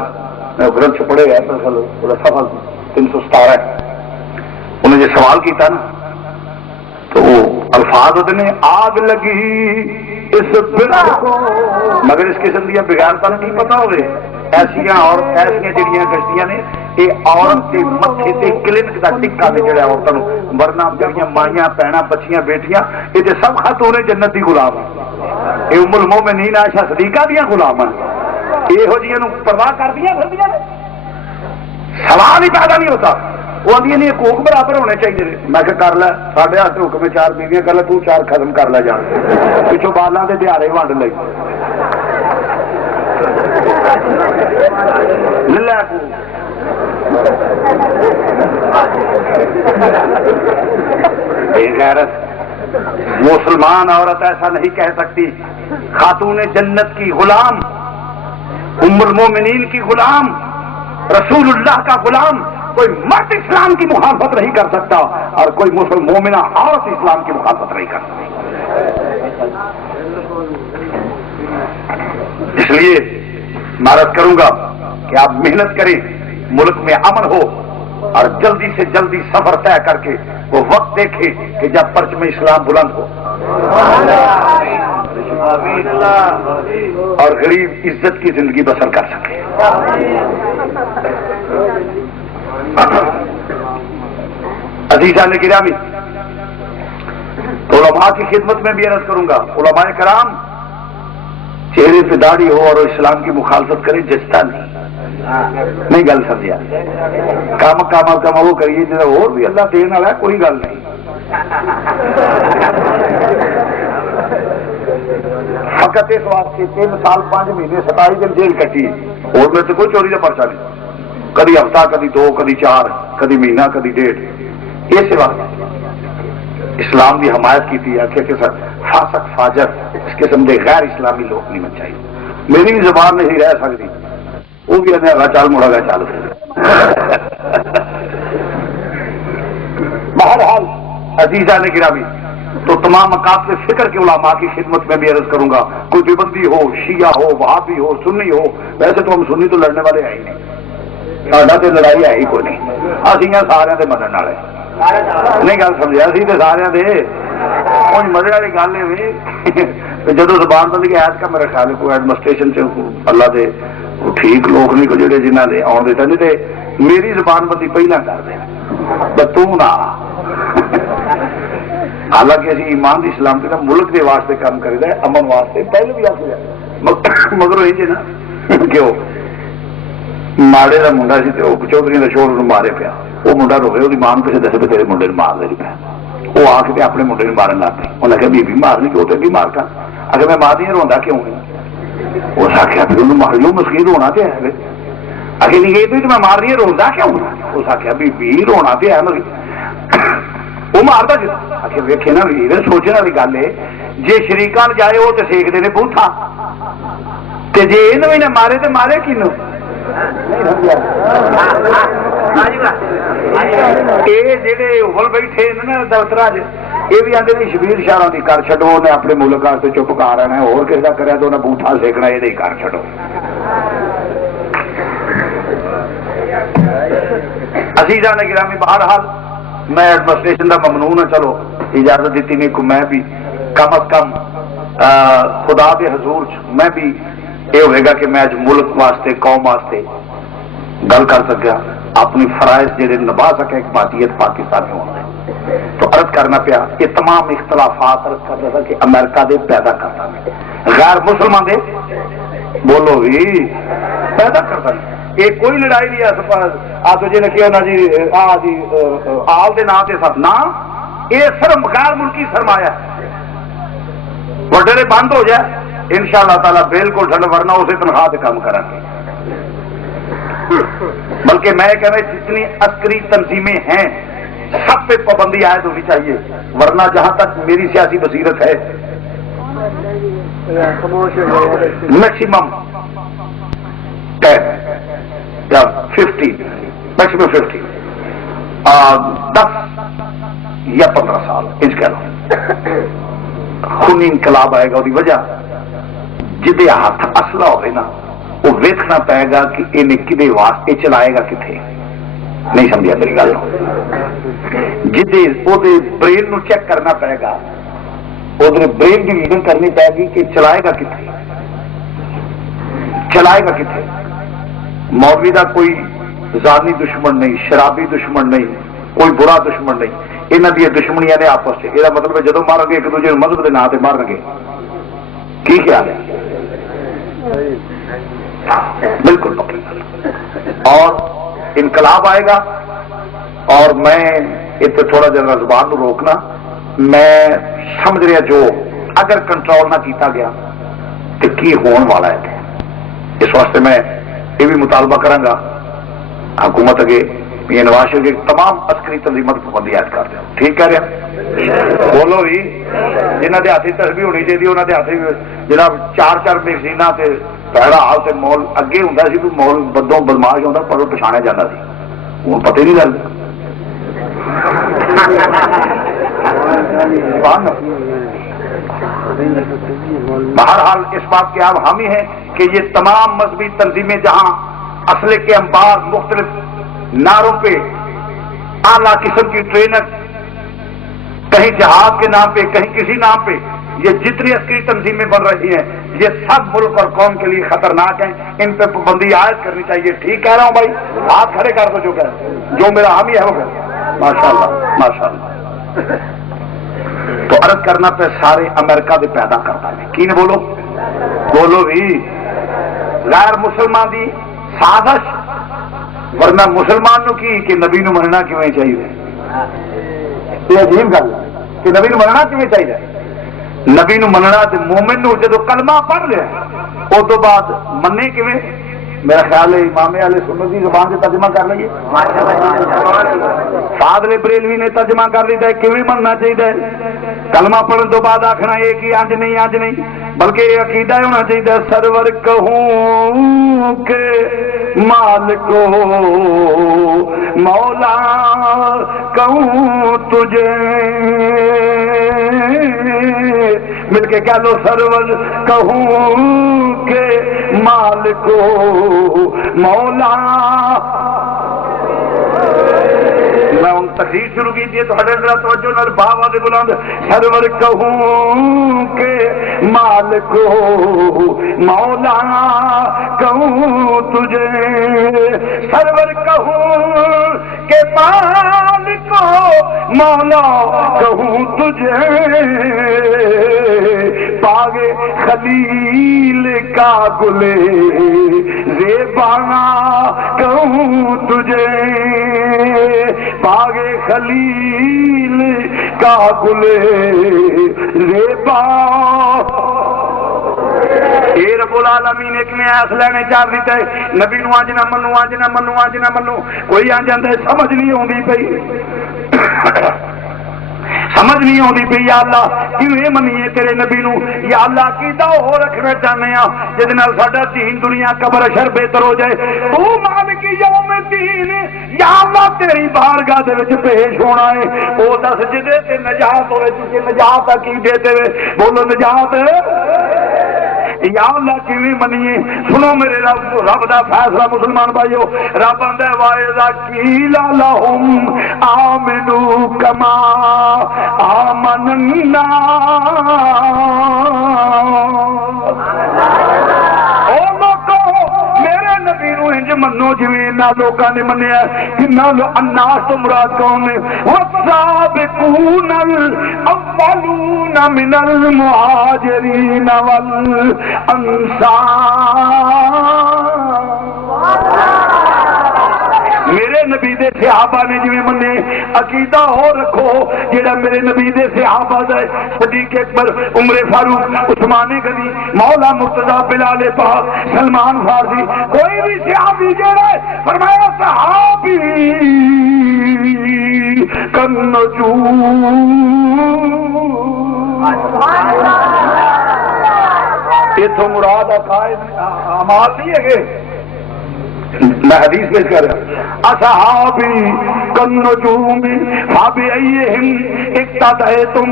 گرنتھ پڑھے گا، سفر 317 انہیں جو سوال کیتا نا تو وہ الفاظ ہوتے ہیں، آگ لگی اس کو، مگر اس قسم دیا بغیرتا نہیں پتا ہوئے ایسا اور ایسا جہاں کشتیاں نے یہ عورت کے متے سے کلینک کا ٹکا نے جڑا عورتوں ورنہ جہاں مائیاں پینا بچیاں بیٹیاں یہ تو سب خاتون جنت کی غلام ہیں، یہ ام المومنین عائشہ صدیقہ دیا غلام ہیں، یہو جہاں پرواہ کر دیا پھر سوال ہی پیدا نہیں ہوتا۔ وہ آدھی نہیں حقوق برابر ہونے چاہیے۔ میں کہ کر لے، ساڑھے 8 حکم 4 بیویاں کر لے، تو 4 ختم کر لے جان، پچھوں بالاں دے دیہڑے ونڈ لے لے بے غیرت مسلمان عورت ایسا نہیں کہہ سکتی۔ خاتون جنت کی غلام، ام المومنین کی غلام، رسول اللہ کا غلام، کوئی مرد اسلام کی مخالفت نہیں کر سکتا اور کوئی مسلم مومنہ عورت اسلام کی مخالفت نہیں کر سکتی۔ اس لیے میں عرض کروں گا کہ آپ محنت کریں، ملک میں امن ہو اور جلدی سے جلدی سفر طے کر کے وہ وقت دیکھے کہ جب پرچم اسلام بلند ہو اور غریب عزت کی زندگی بسر کر سکے۔ عزیزان گرامی، علماء کی خدمت میں بھی عرض کروں گا، علماء کرام چہرے پہ داڑھی ہو اور اسلام کی مخالفت کرے جچتا نہیں گل سمجھا کام وہ کریے جا اور بھی اللہ دین والا ہے، کوئی گل نہیں. فقط اس واسطے 3 سال 5 مہینے 27 دن جیل کٹی اور میں تو کوئی چوری کا پرچہ نہیں، کدی ہفتہ کدی 2 کدی 4 کدی مہینہ کدی 1.5. اس واسطے اسلام کی حمایت کی کہ فاسق فاجر اس قسم کے غیر اسلامی لوگ نہیں من چاہیے. میری بھی زبان نہیں رہ سکتی، وہ بھی اگا چال مڑا گا چال. بہرحال عزیزہ نے گرامی، تو تمام مقاصد فکر کے علماء کی خدمت میں بھی عرض کروں گا، کوئی دیوبندی ہو، شیعہ ہو، وہابی ہو، سنی ہو. ویسے تو ہم سنی تو لڑنے والے ہیں ہی نہیں، ساڈا تو لڑائی ہے ہی کوئی نہیں. اسی سارے کے منن والے نہیں، گل سمجھا سی تو سارے دے کچھ مزے والی گل ہے. جدو زبان بند کے ایس کا میرا خیال ہے کوئی ایڈمنسٹریشن سے اللہ دے ٹھیک لوگ نہیں کو جڑے جنہ نے آن دیتا نہیں تو میری زبان بندی پہلا کر دیں تو نہ. حالانکہ اسی ایمان دی اسلام کے ملک دے واسطے کام کریدا ہے، امن واسطے پہلے بھی آخر مگر یہ نا کیوں ماڑے کا منڈا سی تو چودھری کا شور مارے پیا، وہ منڈا روے وہ ماں کسی دسے بھی تیرے منڈے مار دے پیا. وہ آ کے اپنے منڈے مارن لگ پی. انہیں آخیا بیبی مارنی کیوں تو بھی مار کر اگر میں مار دیا روا کیوں نہیں. اس آخیا پھر انہوں مار لو مسکین رونا تو ہے اگے نہیں گئی تو میں مار رہی روزہ کیوں. اس آخیا بیبی رونا تو ہے مری وہ مارتا جی. آخر ویکھے نا ویر سوچنے والی گل ہے، جی شریکان جائے وہ تو سیکھتے ہیں بوٹا تے جے یہ نہ مارے تو مارے کنو. یہ جڑے اول بیٹھے نا دفتر یہ بھی آتے ہیں شبیر شاہ کی کر چڈو، انہیں اپنے ملک واسطے چپ کر رہنا ہے، اور کسی کا کرا تو انہیں بوٹا سیکنا یہ نہیں کر چڈو. عزیزاں نے گرامی بہرحال میں ایڈمنسٹریشن کا ممنون ہوں، چلو اجازت دیتی نہیں کو میں بھی کم از کم خدا کے حضور میں بھی یہ ہوئے گا کہ میں اج ملک واسطے قوم واسطے گل کر سکیا، اپنی فرائض جڑے نبھا سکے ایک بادیت پاکستانی ہونا. تو عرض کرنا پیا یہ تمام اختلافات عرض کرتا تھا کہ امریکہ دے پیدا کرتا ہے، غیر مسلمان دے بولو بھی پیدا کرتا ہے. یہ کوئی لڑائی نہیں ہے آ تو جی نے کیا جی آل دے نام سے سب نہ، یہ صرف غیر ملکی سرمایہ وڈے بند ہو جائے انشاءاللہ تعالی بالکل ٹھنڈ، ورنہ اسے تنخواہ سے کام کریں گے. بلکہ میں کہنا جتنی عسکری تنظیمیں ہیں سب پہ پابندی عائد ہونی چاہیے، ورنہ جہاں تک میری سیاسی بصیرت ہے میکسیمم 50 میکسیمم 50 10 یا 15 سال انج کہہ لو خونی انقلاب آئے گا. وہ وجہ جدے ہاتھ اصلہ ہوئے نا وہ ویکھنا پائے گا کہ انہیں کدے واسطے چلائے گا کتنے. نہیں سمجھا میری گل؟ جدے وہ برین نو چیک کرنا پائے گا، وہ برین کی ریڈنگ کرنی پائے گی کہ چلائے گا کتنے، چلائے گا کتنے. مولوی کا کوئی ذاتی دشمن نہیں، شرابی دشمن نہیں، کوئی برا دشمن نہیں، یہاں دیا دشمنیاں نے آپس سے. یہ مطلب ہے جدو مارن گے ایک دوسرے مذہب کے نام سے مارن گے. کی خیال ہے؟ بالکل اور انقلاب آئے گا. اور میں اتنے تھوڑا جا زبان کو روکنا، میں سمجھ رہا جو اگر کنٹرول نہ کیتا گیا تو کی ہون والا ہے. اس واسطے میں یہ بھی مطالبہ کروں گا حکومت اگے یہ نواز شریف کی تمام عسکری تنظیموں پر پابندی عائد کر دیں. ٹھیک کہہ رہا بولو بھی جنہ کے ہاتھ تسبیح ہونی چاہیے انہوں کے ہاتھ جناب 4 میگزینہ سے پہلا حال سے مول اگے ہوں سی کوئی مول بدوں بدماش ہوتا پر پچھاڑیا جاتا سی، ہوں پتہ ہی نہیں لگتا. بہرحال اس بات کے آپ حامی ہیں کہ یہ تمام مذہبی تنظیمیں جہاں اسلحے کے انبار مختلف نعروں پہ اعلیٰ قسم کی ٹرینر، کہیں جہاد کے نام پہ کہیں کسی نام پہ یہ جتنی عسکری تنظیمیں بن رہی ہیں یہ سب ملک اور قوم کے لیے خطرناک ہیں، ان پہ پابندی عائد کرنی چاہیے. ٹھیک کہہ رہا ہوں بھائی؟ ہاتھ کھڑے کر دو جو کہ جو میرا حامی ہے وہ کہ ماشاءاللہ ماشاءاللہ. تو عرض کرنا پہ سارے امریکہ دے پیدا کرتا ہے کی نے بولو بولو بھی غیر مسلمان دی سازش، ورنہ مسلمان نو کی کہ نبی نو مننا کیویں چاہیے؟ یہ عجیب گل کہ نبی نو مننا کیویں چاہیے؟ نبی نو مننا تے مومن نو جدو کلمہ پڑھ لیا اس تو بعد مننے کیویں؟ میرا خیال ہے امام اہل سنت کی زبان سے ترجمہ کر لئیے، فاضل بریلوی نے ترجمہ کر لیتا ہے کیویں مننا چاہیے؟ کلمہ پڑھن تو بعد آخنا یہ کہ اج نہیں بلکہ یہ عقیدہ ہونا چاہیے سرور کہوں کہ مالک مولا کہوں تجھے، مل کے کہہ لو سرور کہوں کہ مالک مولا۔ میں ان تقریر شروع کی تھی تو ذرا توجہ نال بابا دے بلند سرور کہوں کہ مالک مولا کہوں تجھے، سرور کہوں کہ مالک مولا کہوں تجھے، پاگے خلیل کا گلے زیبانا کہوں تجھے، باغ خلیل کا گلے زیبا۔ اے رب العالمین ایک نے ایس لینے چاہ دیتا ہے نبی نو آج نہ منو آج نہ منو آج نہ منو، کوئی آ جاندے سمجھ نہیں ہوندی پئی سمجھ نہیں آتی پی یا اللہ کیوں منیے تیرے نبی نو، یا اللہ کیدا ہو رکھنا چاہنے ہاں جس نال ساڈا دین دنیا قبر اشر بہتر ہو جائے۔ تو مالک یوم الدین یا اللہ تیری بارگاہ دے وچ پیش ہونا ہے، او دس جدے تے نجات ہوے جے نجات عقیدے تے بولو نجات یا اللہ کیویں منیے؟ سنو میرے رب دا فیصلہ مسلمان بھائیو، رب آندا ہے وَإِذَا قِيلَ لَهُمْ آمِنُوا كَمَا آمَنَ النَّاسُ، او لوگو میرے نبی نو انج منو جویں انہاں لوکاں نے منیا۔ انہاں الناس تو مراد کون نے؟ وَالسَّابِقُونَ الْأَوَّلُونَ مِنَ الْمُهَاجِرِينَ میرے نبی دے صحابہ نے جویں منے عقیدہ ہو رکھو جڑا میرے نبی دے صحابہ دے صدیق اکبر عمر فاروق عثمان غنی مولا مرتضی بلال پاک سلمان فارسی کوئی بھی صحابی جڑا فرمایا صحابی کالنجوم، اتوں مراد عقائد اعمال نہیں ہے، میں حدیث پیش کر رہا ہوں اصحابی کالنجوم فبأیہم اقتدیتم،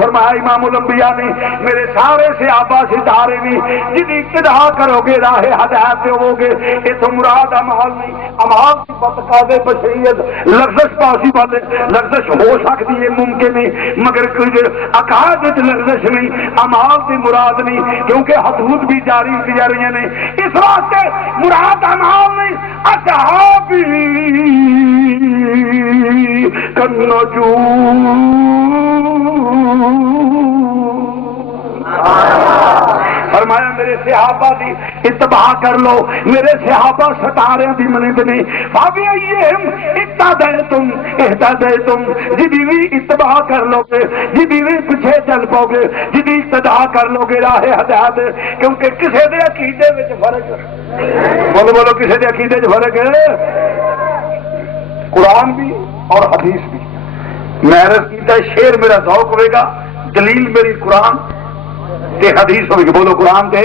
فرمایا امام الانبیاء نے میرے سارے صحابہ ستارے نے جن اقتدا کرو گے راہ ہدایت پہ ہو گے۔ یہ تو مراد اعمال نہیں، اعمال کی بتقاض بشریت لفظ پاسبل ہے، لفظ ہو سکتی ہے ممکن ہے مگر عقائد لفظ نہیں، اعمال کی مراد نہیں کیونکہ حدود بھی جاری کی جا رہی ہیں، اس واسطے مراد اعمال نہیں اصحابی کالنجوم۔ فرمایا میرے صحابہ دی اتباع کر لو، میرے صحابہ ستارے دی منت نہیں، فبأیہم اقتدیتم، جدی بھی اتباع کر لو گے، جدی بھی پیچھے چل پاؤ گے، جدی اقتدا کر لو گے راہ ہدایت، کیونکہ کسی دے عقیدے وچ فرق بولو بولو کسی دے عقیدے وچ فرق ہے، قرآن بھی اور حدیث بھی۔ میں عرض کیتا شعر میرا ذوق ہوئے گا، دلیل میری قرآن تے حدیث ہوئے گی، بولو قرآن تے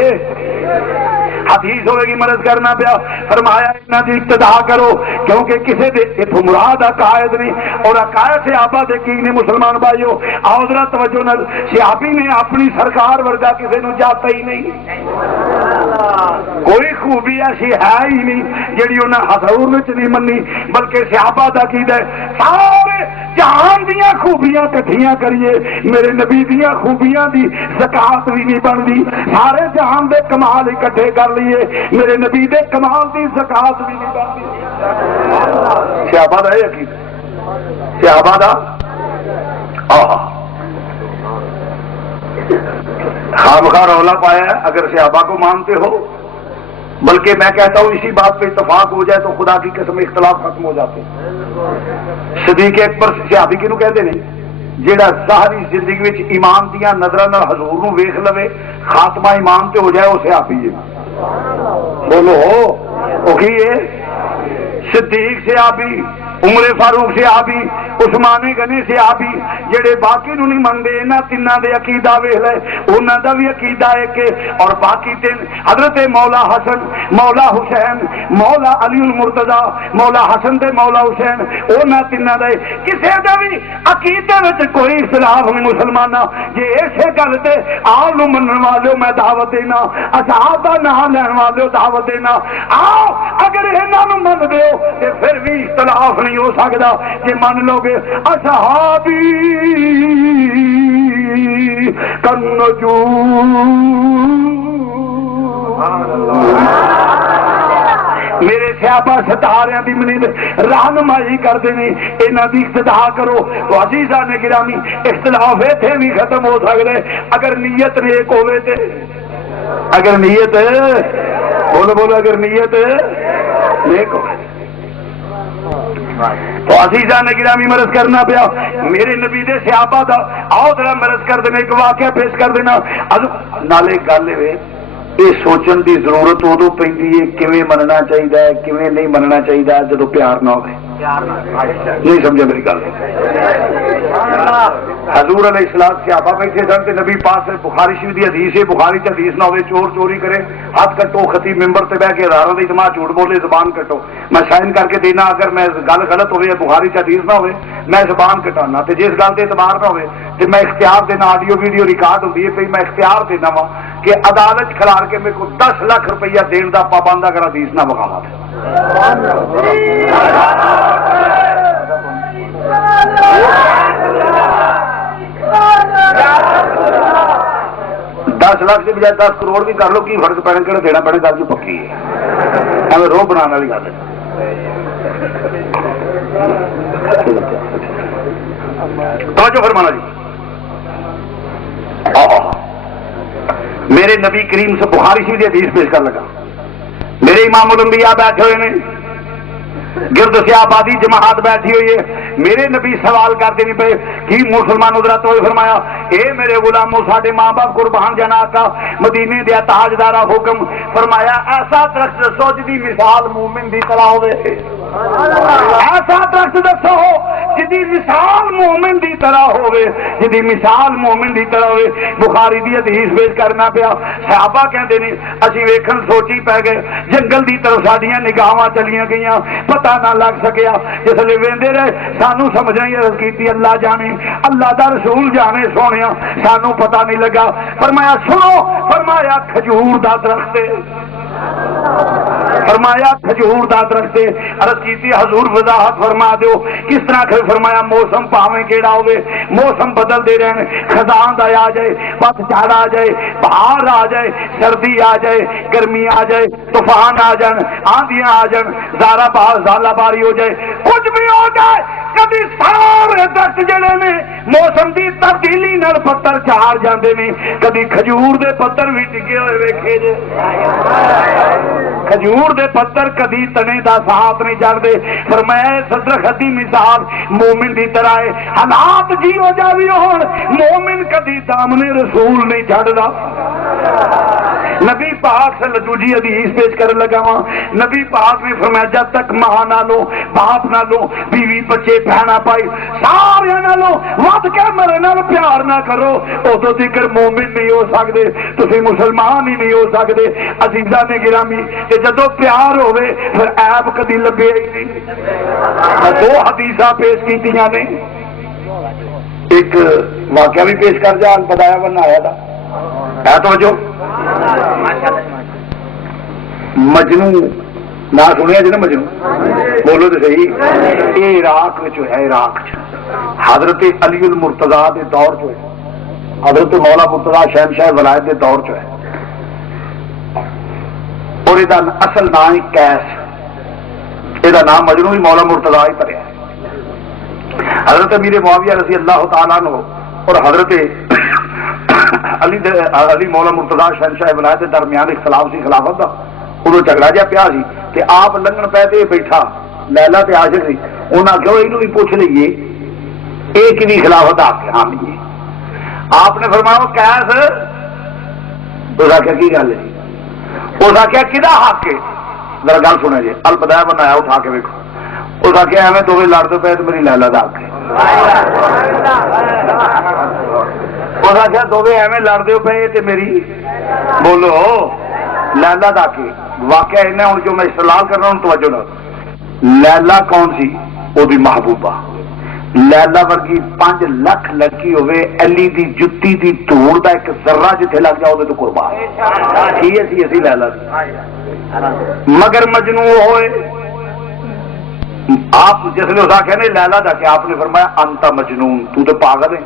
حدیث ہوئے گی، مرض کرنا پیا۔ فرمایا انہاں دی ابتدا کرو کیونکہ کسی دے اتھوں مراد عقائد نہیں، اور عقائد صحابہ دے کی نے مسلمان بھائیو آؤ ذرا توجہ نال، صحابی نے اپنی سرکار ورگا کسی نو جاتا ہی نہیں، کوئی خوبی ایسی ہے ہی نہیں جیڑی انہاں حضور وچ نہیں منی، بلکہ صحابہ دا عقیدہ ہے سارے جہان دیاں خوبیاں کٹھیاں کریے میرے نبی دیاں خوبیاں دی زکات بھی نہیں بنتی، سارے جہان دے کمال اکٹھے کر لیے میرے نبی دے کمال دی زکات بھی نہیں بنتی۔ صحابہ دا عقیدہ، صحابہ دا خامخواہ رولا پایا ہے اگر صحابہ کو مانتے ہو، بلکہ میں کہتا ہوں اسی بات پہ اتفاق ہو جائے تو خدا کی قسم اختلاف ختم ہو جاتے ہیں۔ صدیق اکبر صحابی کینوں کہتے ہیں؟ جیڑا ظاہری زندگی وچ ایمان دیا نظراں نال حضور نو ویکھ لوے خاتمہ ایمان تے ہو جائے وہ صحابی ہے۔ بولو وہ کی ہے؟ صدیق صحابی، عمر فاروق صحابی، عثمان غنی صحابی، جڑے باقی نو نہیں منگے انہاں تیناں دے عقیدہ ویکھ لے، انہاں دا بھی عقیدہ ہے کہ اور باقی تین حضرت مولا حسن، مولا حسین، مولا علی المرتضی، مولا حسن تے مولا حسین، انہاں تیناں دے کسے دا بھی عقیدے وچ کوئی اختلاف نہیں مسلماناں۔ جے ایسے گل تے آل نو منن والے میں دعوت دینا، اصحاب دا نام لین والے دعوت دینا، آؤ اگر انہاں نو من دیو تے پھر بھی اختلاف نہیں ہو سکتا۔ جے من لو گے اصحابی کنجوم، میرے صحابہ ستارے دی منی رہنمائی کرتے ہیں، انہاں دی اقتدا کرو تو عزیزان گرامی اختلاف ایتھے بھی ختم ہو سکتے اگر نیت نیک ہوے تے، اگر نیت بولو بولو اگر نیت نیک ہو تو عزیزان گرامی مرض کرنا پیا میرے نبی دے صحابہ دا۔ آؤ ذرا مرض کر دینا، ایک واقعہ پیش کر دینا۔ نالے گل یہ سوچن دی ضرورت ادو پی کیویں مننا چاہیے کیویں نہیں مننا چاہیے جدو پیار نہ ہوئے۔ نہیں سمجھا میری گل؟ حضور علیہ السلام صحابہ بیٹھے سن تے نبی پاک سے بخاری شریف دی حدیث ہے، بخاری چ حدیث نہ ہوئے چور چوری کرے ہاتھ کٹو، خطیب ممبر تے بیٹھ کے ہزاروں دی اجتماع جھوٹ بولے زبان کٹو، میں سائن کر کے دینا اگر میں گل غلط ہوئے بخاری چ حدیث نہ ہوئے میں زبان کٹانا، تے جس گل تے اعتبار نہ ہوئے تے میں اختیار دینا، آڈیو ویڈیو ریکارڈ ہوندی ہے پئی میں اختیار دینا وا کہ عدالت کھلار کے میرے کو 10 لاکھ روپیہ دین دا پابند اگر حدیث نہ بخاوا۔ 10 لاکھ کے بجائے 10 کروڑ بھی کر لو، کی فرق پینا کہ دینا پڑے گل جو پکی ہے، ایویں روح بنا والی گل ہے۔ توجہ فرمانا جی، میرے نبی کریم سے بخاری شریف کی حدیث پیش کر لگا، میرے امام الانبیاء بیٹھے ہوئے نے، گرد سے آبادی جماعت بیٹھی ہوئی ہے، میرے نبی سوال کرتے نہیں پے کہ مسلمان حضرات ہوئے فرمایا اے میرے غلاموں ساڈے ماں باپ قربان جنا کا مدینے دیا تاجدارا حکم فرمایا ایسا درخت دسو جدی مثال مومن دی طرح ہوے، ایسا درخت دسو جدی مثال مومن دی طرح ہوے، جدی مثال مومن دی طرح ہوے۔ بخاری دی حدیث پیش کرنا پیا، صحابہ کہندے نے اسی ویکھن سوچی پے گئے، جنگل دی طرف ساڈیاں نگاہاں چلیاں گئیاں، پتہ نہ لگ سکیا، جس لے ویندے رہے سانو سمجھنا ہی عرض کیتی اللہ جانے اللہ دا رسول جانے سونیا، سانو پتہ نہیں لگا۔ فرمایا سنو، فرمایا کھجور دا درخت ہے، فرمایا کھجور دا درخت ہے۔ عرض کیتی حضور وضاحت فرما دیو کس طرح کہ فرمایا موسم پاویں کیڑا ہوے، موسم بدل دے رہن، خزاں دا آ جائے، پت جھاڑ آ جائے، بہار آ جائے، سردی آ جائے، گرمی آ جائے، طوفان آ جان، آندیاں آ جان، زارا بہار زالہ باری ہو جائے، کچھ بھی ہو جائے، کبھی سارے درخت جڑے نے موسم دی تبدیلی نال پتر چار جاندے نے، کبھی کھجور دے پتر بھی ٹکے ہوئے ویکھے جے، کھجور دے پتر کدی تنے دا ساتھ نہیں چڑھتے۔ فرمایا درخت دی مثال مومن دی طرح ہے، حالات جی ہو جاوی ہون مومن کدی دامنے رسول نہیں چڑھدا۔ نبی پاک سے دوجی حدیث پیش کر لگا وا، نبی پاک نے فرمایا جب تک ماں نہ لو، باپ نہ لو، بیوی بچے بہنا پائی سارے نہ لو ود کے میرے نال پیار نہ کرو، ادو تک مومن نہیں ہو سکتے، تسی مسلمان ہی نہیں ہو سکتے۔ عزیزاں نے گرامی جدو پیار ہوئے پھر عیب کدی لبے ہی نہیں۔ دو حدیثاں پیش کیتیاں نے، ایک واقعہ بھی پیش کر جان بتایا بننا آیا تھا ہے تو جو مجنو نہ سنیا جی نا، مجنو بولو تو صحیح، یہ عراق ہے، عراق حضرت علی المرتضی کے دور جو ہے، حضرت مولا مرتضی شہنشاہ ولایت کے دور جو ہے، اور یہ اصل نام ہے کیس، یہ نام مجنو ہی مولا مرتضی ہی پڑیا۔ حضرت امیر معاویہ رضی اللہ تعالیٰ عنہ اور حضرت علی مولا مرتضی شہنشاہ ولایت کے درمیان اختلاف سی خلافت کا، ادو جھگڑا جہا پیا سی تے آپ لنگن پہ تے بیٹھا لیلا تے عاشق سی، انہاں آخیا یہ بھی پوچھ لیے ایک بھی خلافت آ کے حامی ہے۔ آپ نے فرمایا کیس اس آخیا کی گل ہے، اس آخیا کدا حق ہے، ذرا گل سنے جی، البدایہ بنایا اٹھا کے ویکھو، اس آخیا ایویں دونوں لڑتے پے تو میری لیلا دا حق ہے، اس آخیا دونوں ایویں لڑتے پے تو میری بولو لیلا دا حق ہے۔ واقعہ انہیں ہوں جو میں استدلال کرنا ہوں توجہ نہ، لیلا کون سی؟ وہ بھی محبوبہ لیلا ورگی 5 لاکھ لڑکی ہوئے، علی دی جتی دی دھوڑ دا ایک ذرہ جتھے لگ جاؤ تو قربان کی اسی لیلا دی، مگر مجنوں ہوئے۔ آپ جس نے اس آخیا نہیں لیلا دا کہ آپ نے فرمایا انت مجنون، تو تے پاگل ہے،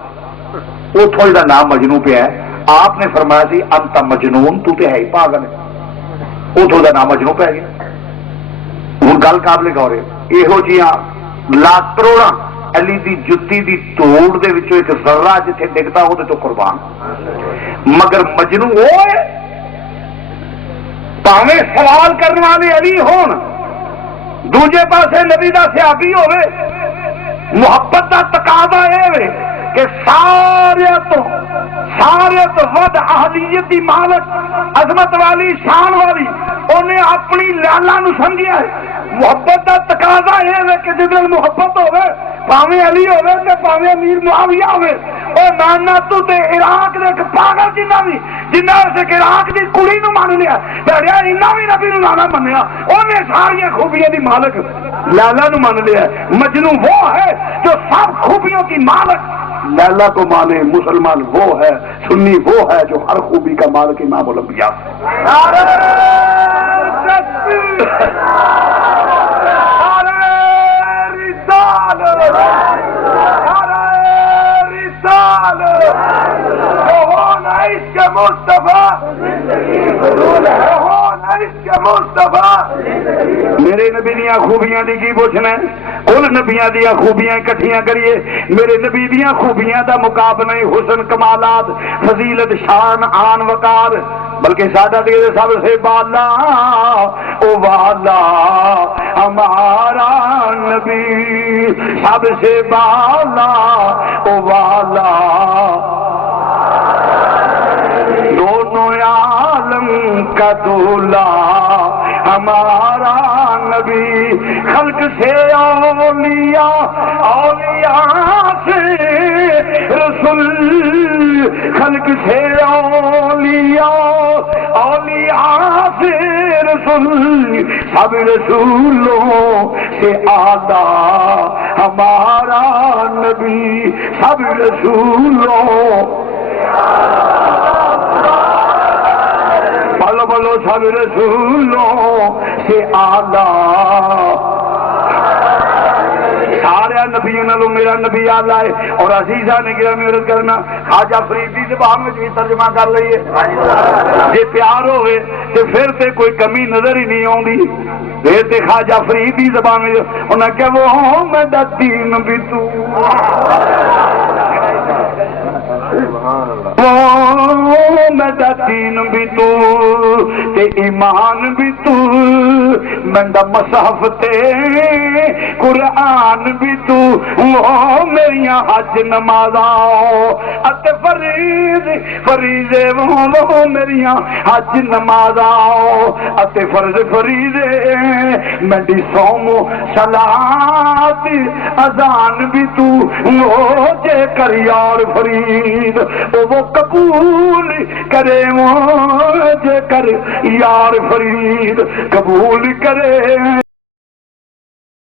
اتوں دا نام مجنوں پہ ہے، آپ نے فرمایا سی انت مجنون، تو تے ہے ہی پاگل ہے، اتوں دا نام مجنوں پہ گیا۔ ہوں گل قابل غور ہے، یہو جہاں لاکھ کروڑا علی دی جتی دی توڑ دے وچوں ایک ذرہ جتھے ڈگتا وہ تو قربان، مگر مجنوں ہوئے پاویں سوال کرنے والے علی ہون، دوجے پاسے نبی دا صحابی ہوئے، محبت دا تقاضا اے کہ سارے تو ود اہلیت دی مالک عظمت والی شان والی انہیں اپنی لیلا نو سمجھیا ہے۔ محبت دا تقاضا ہے کہ جس محبت ہوئے پاویں علی ہوئے تے پاویں امیر معاویہ ہوئے، او نانا تو تے عراق دے ایک پاگل جنہ سے عراق دی کڑی نو مان لیا بڑیا انہاں بھی نبی نو نانا منیا، انہیں ساری خوبیاں دی مالک لیلا نو مان لیا۔ مجنوں وہ ہے جو سب خوبیوں کی مالک لیلا کو مانے، مسلمان وہ ہے، سنی وہ ہے جو ہر خوبی کا مالک امام الانبیاء۔ میرے نبی دیا خوبیاں دی کی پوچھنا ہے؟ کل نبیاں دیا خوبیاں اکٹھیاں کریے، میرے نبی دیا خوبیاں دا مقابلہ حسن کمالات فضیلت شان آن وقار، بلکہ سادہ دے سب سے بالا او والا ہمارا نبی، سب سے بالا او والا دونوں عالم کا دولا ہمارا نبی، خلق سے اولیاء اولیاء سے رسول، خلق سے اولیاء اولیاء سے رسول، سب رسولوں سے اعلیٰ ہمارا نبی، سب رسولوں بولو بولو سب رسولوں سے اعلیٰ، سارے نبیوں نالوں میرا نبی اعلیٰ ہے۔ اور عزیزہ نے کیا میرد کرنا خواجہ فرید دی زبان میں بھی ترجمہ کر لئیے، جے پیار ہوئے تو پھر تے کوئی کمی نظر ہی نہیں آؤں دی، پھر تے خواجہ فرید دی زبان میں انہوں نے کہا وہ میں دا دین بھی تو، میں دا دین بھی تو تے ایمان بھی تو، میں دا مصحف تے قرآن بھی تو، وہ میریاں حج نمازاں اتے فریضے وہ میریاں حج نمازاں اتے فرض فریضے میری صوم صلاۃ اذان بھی تو، وہ جے کر یار فرید وہ قبول کرے، وہ جے کر یار فرید قبول کرے،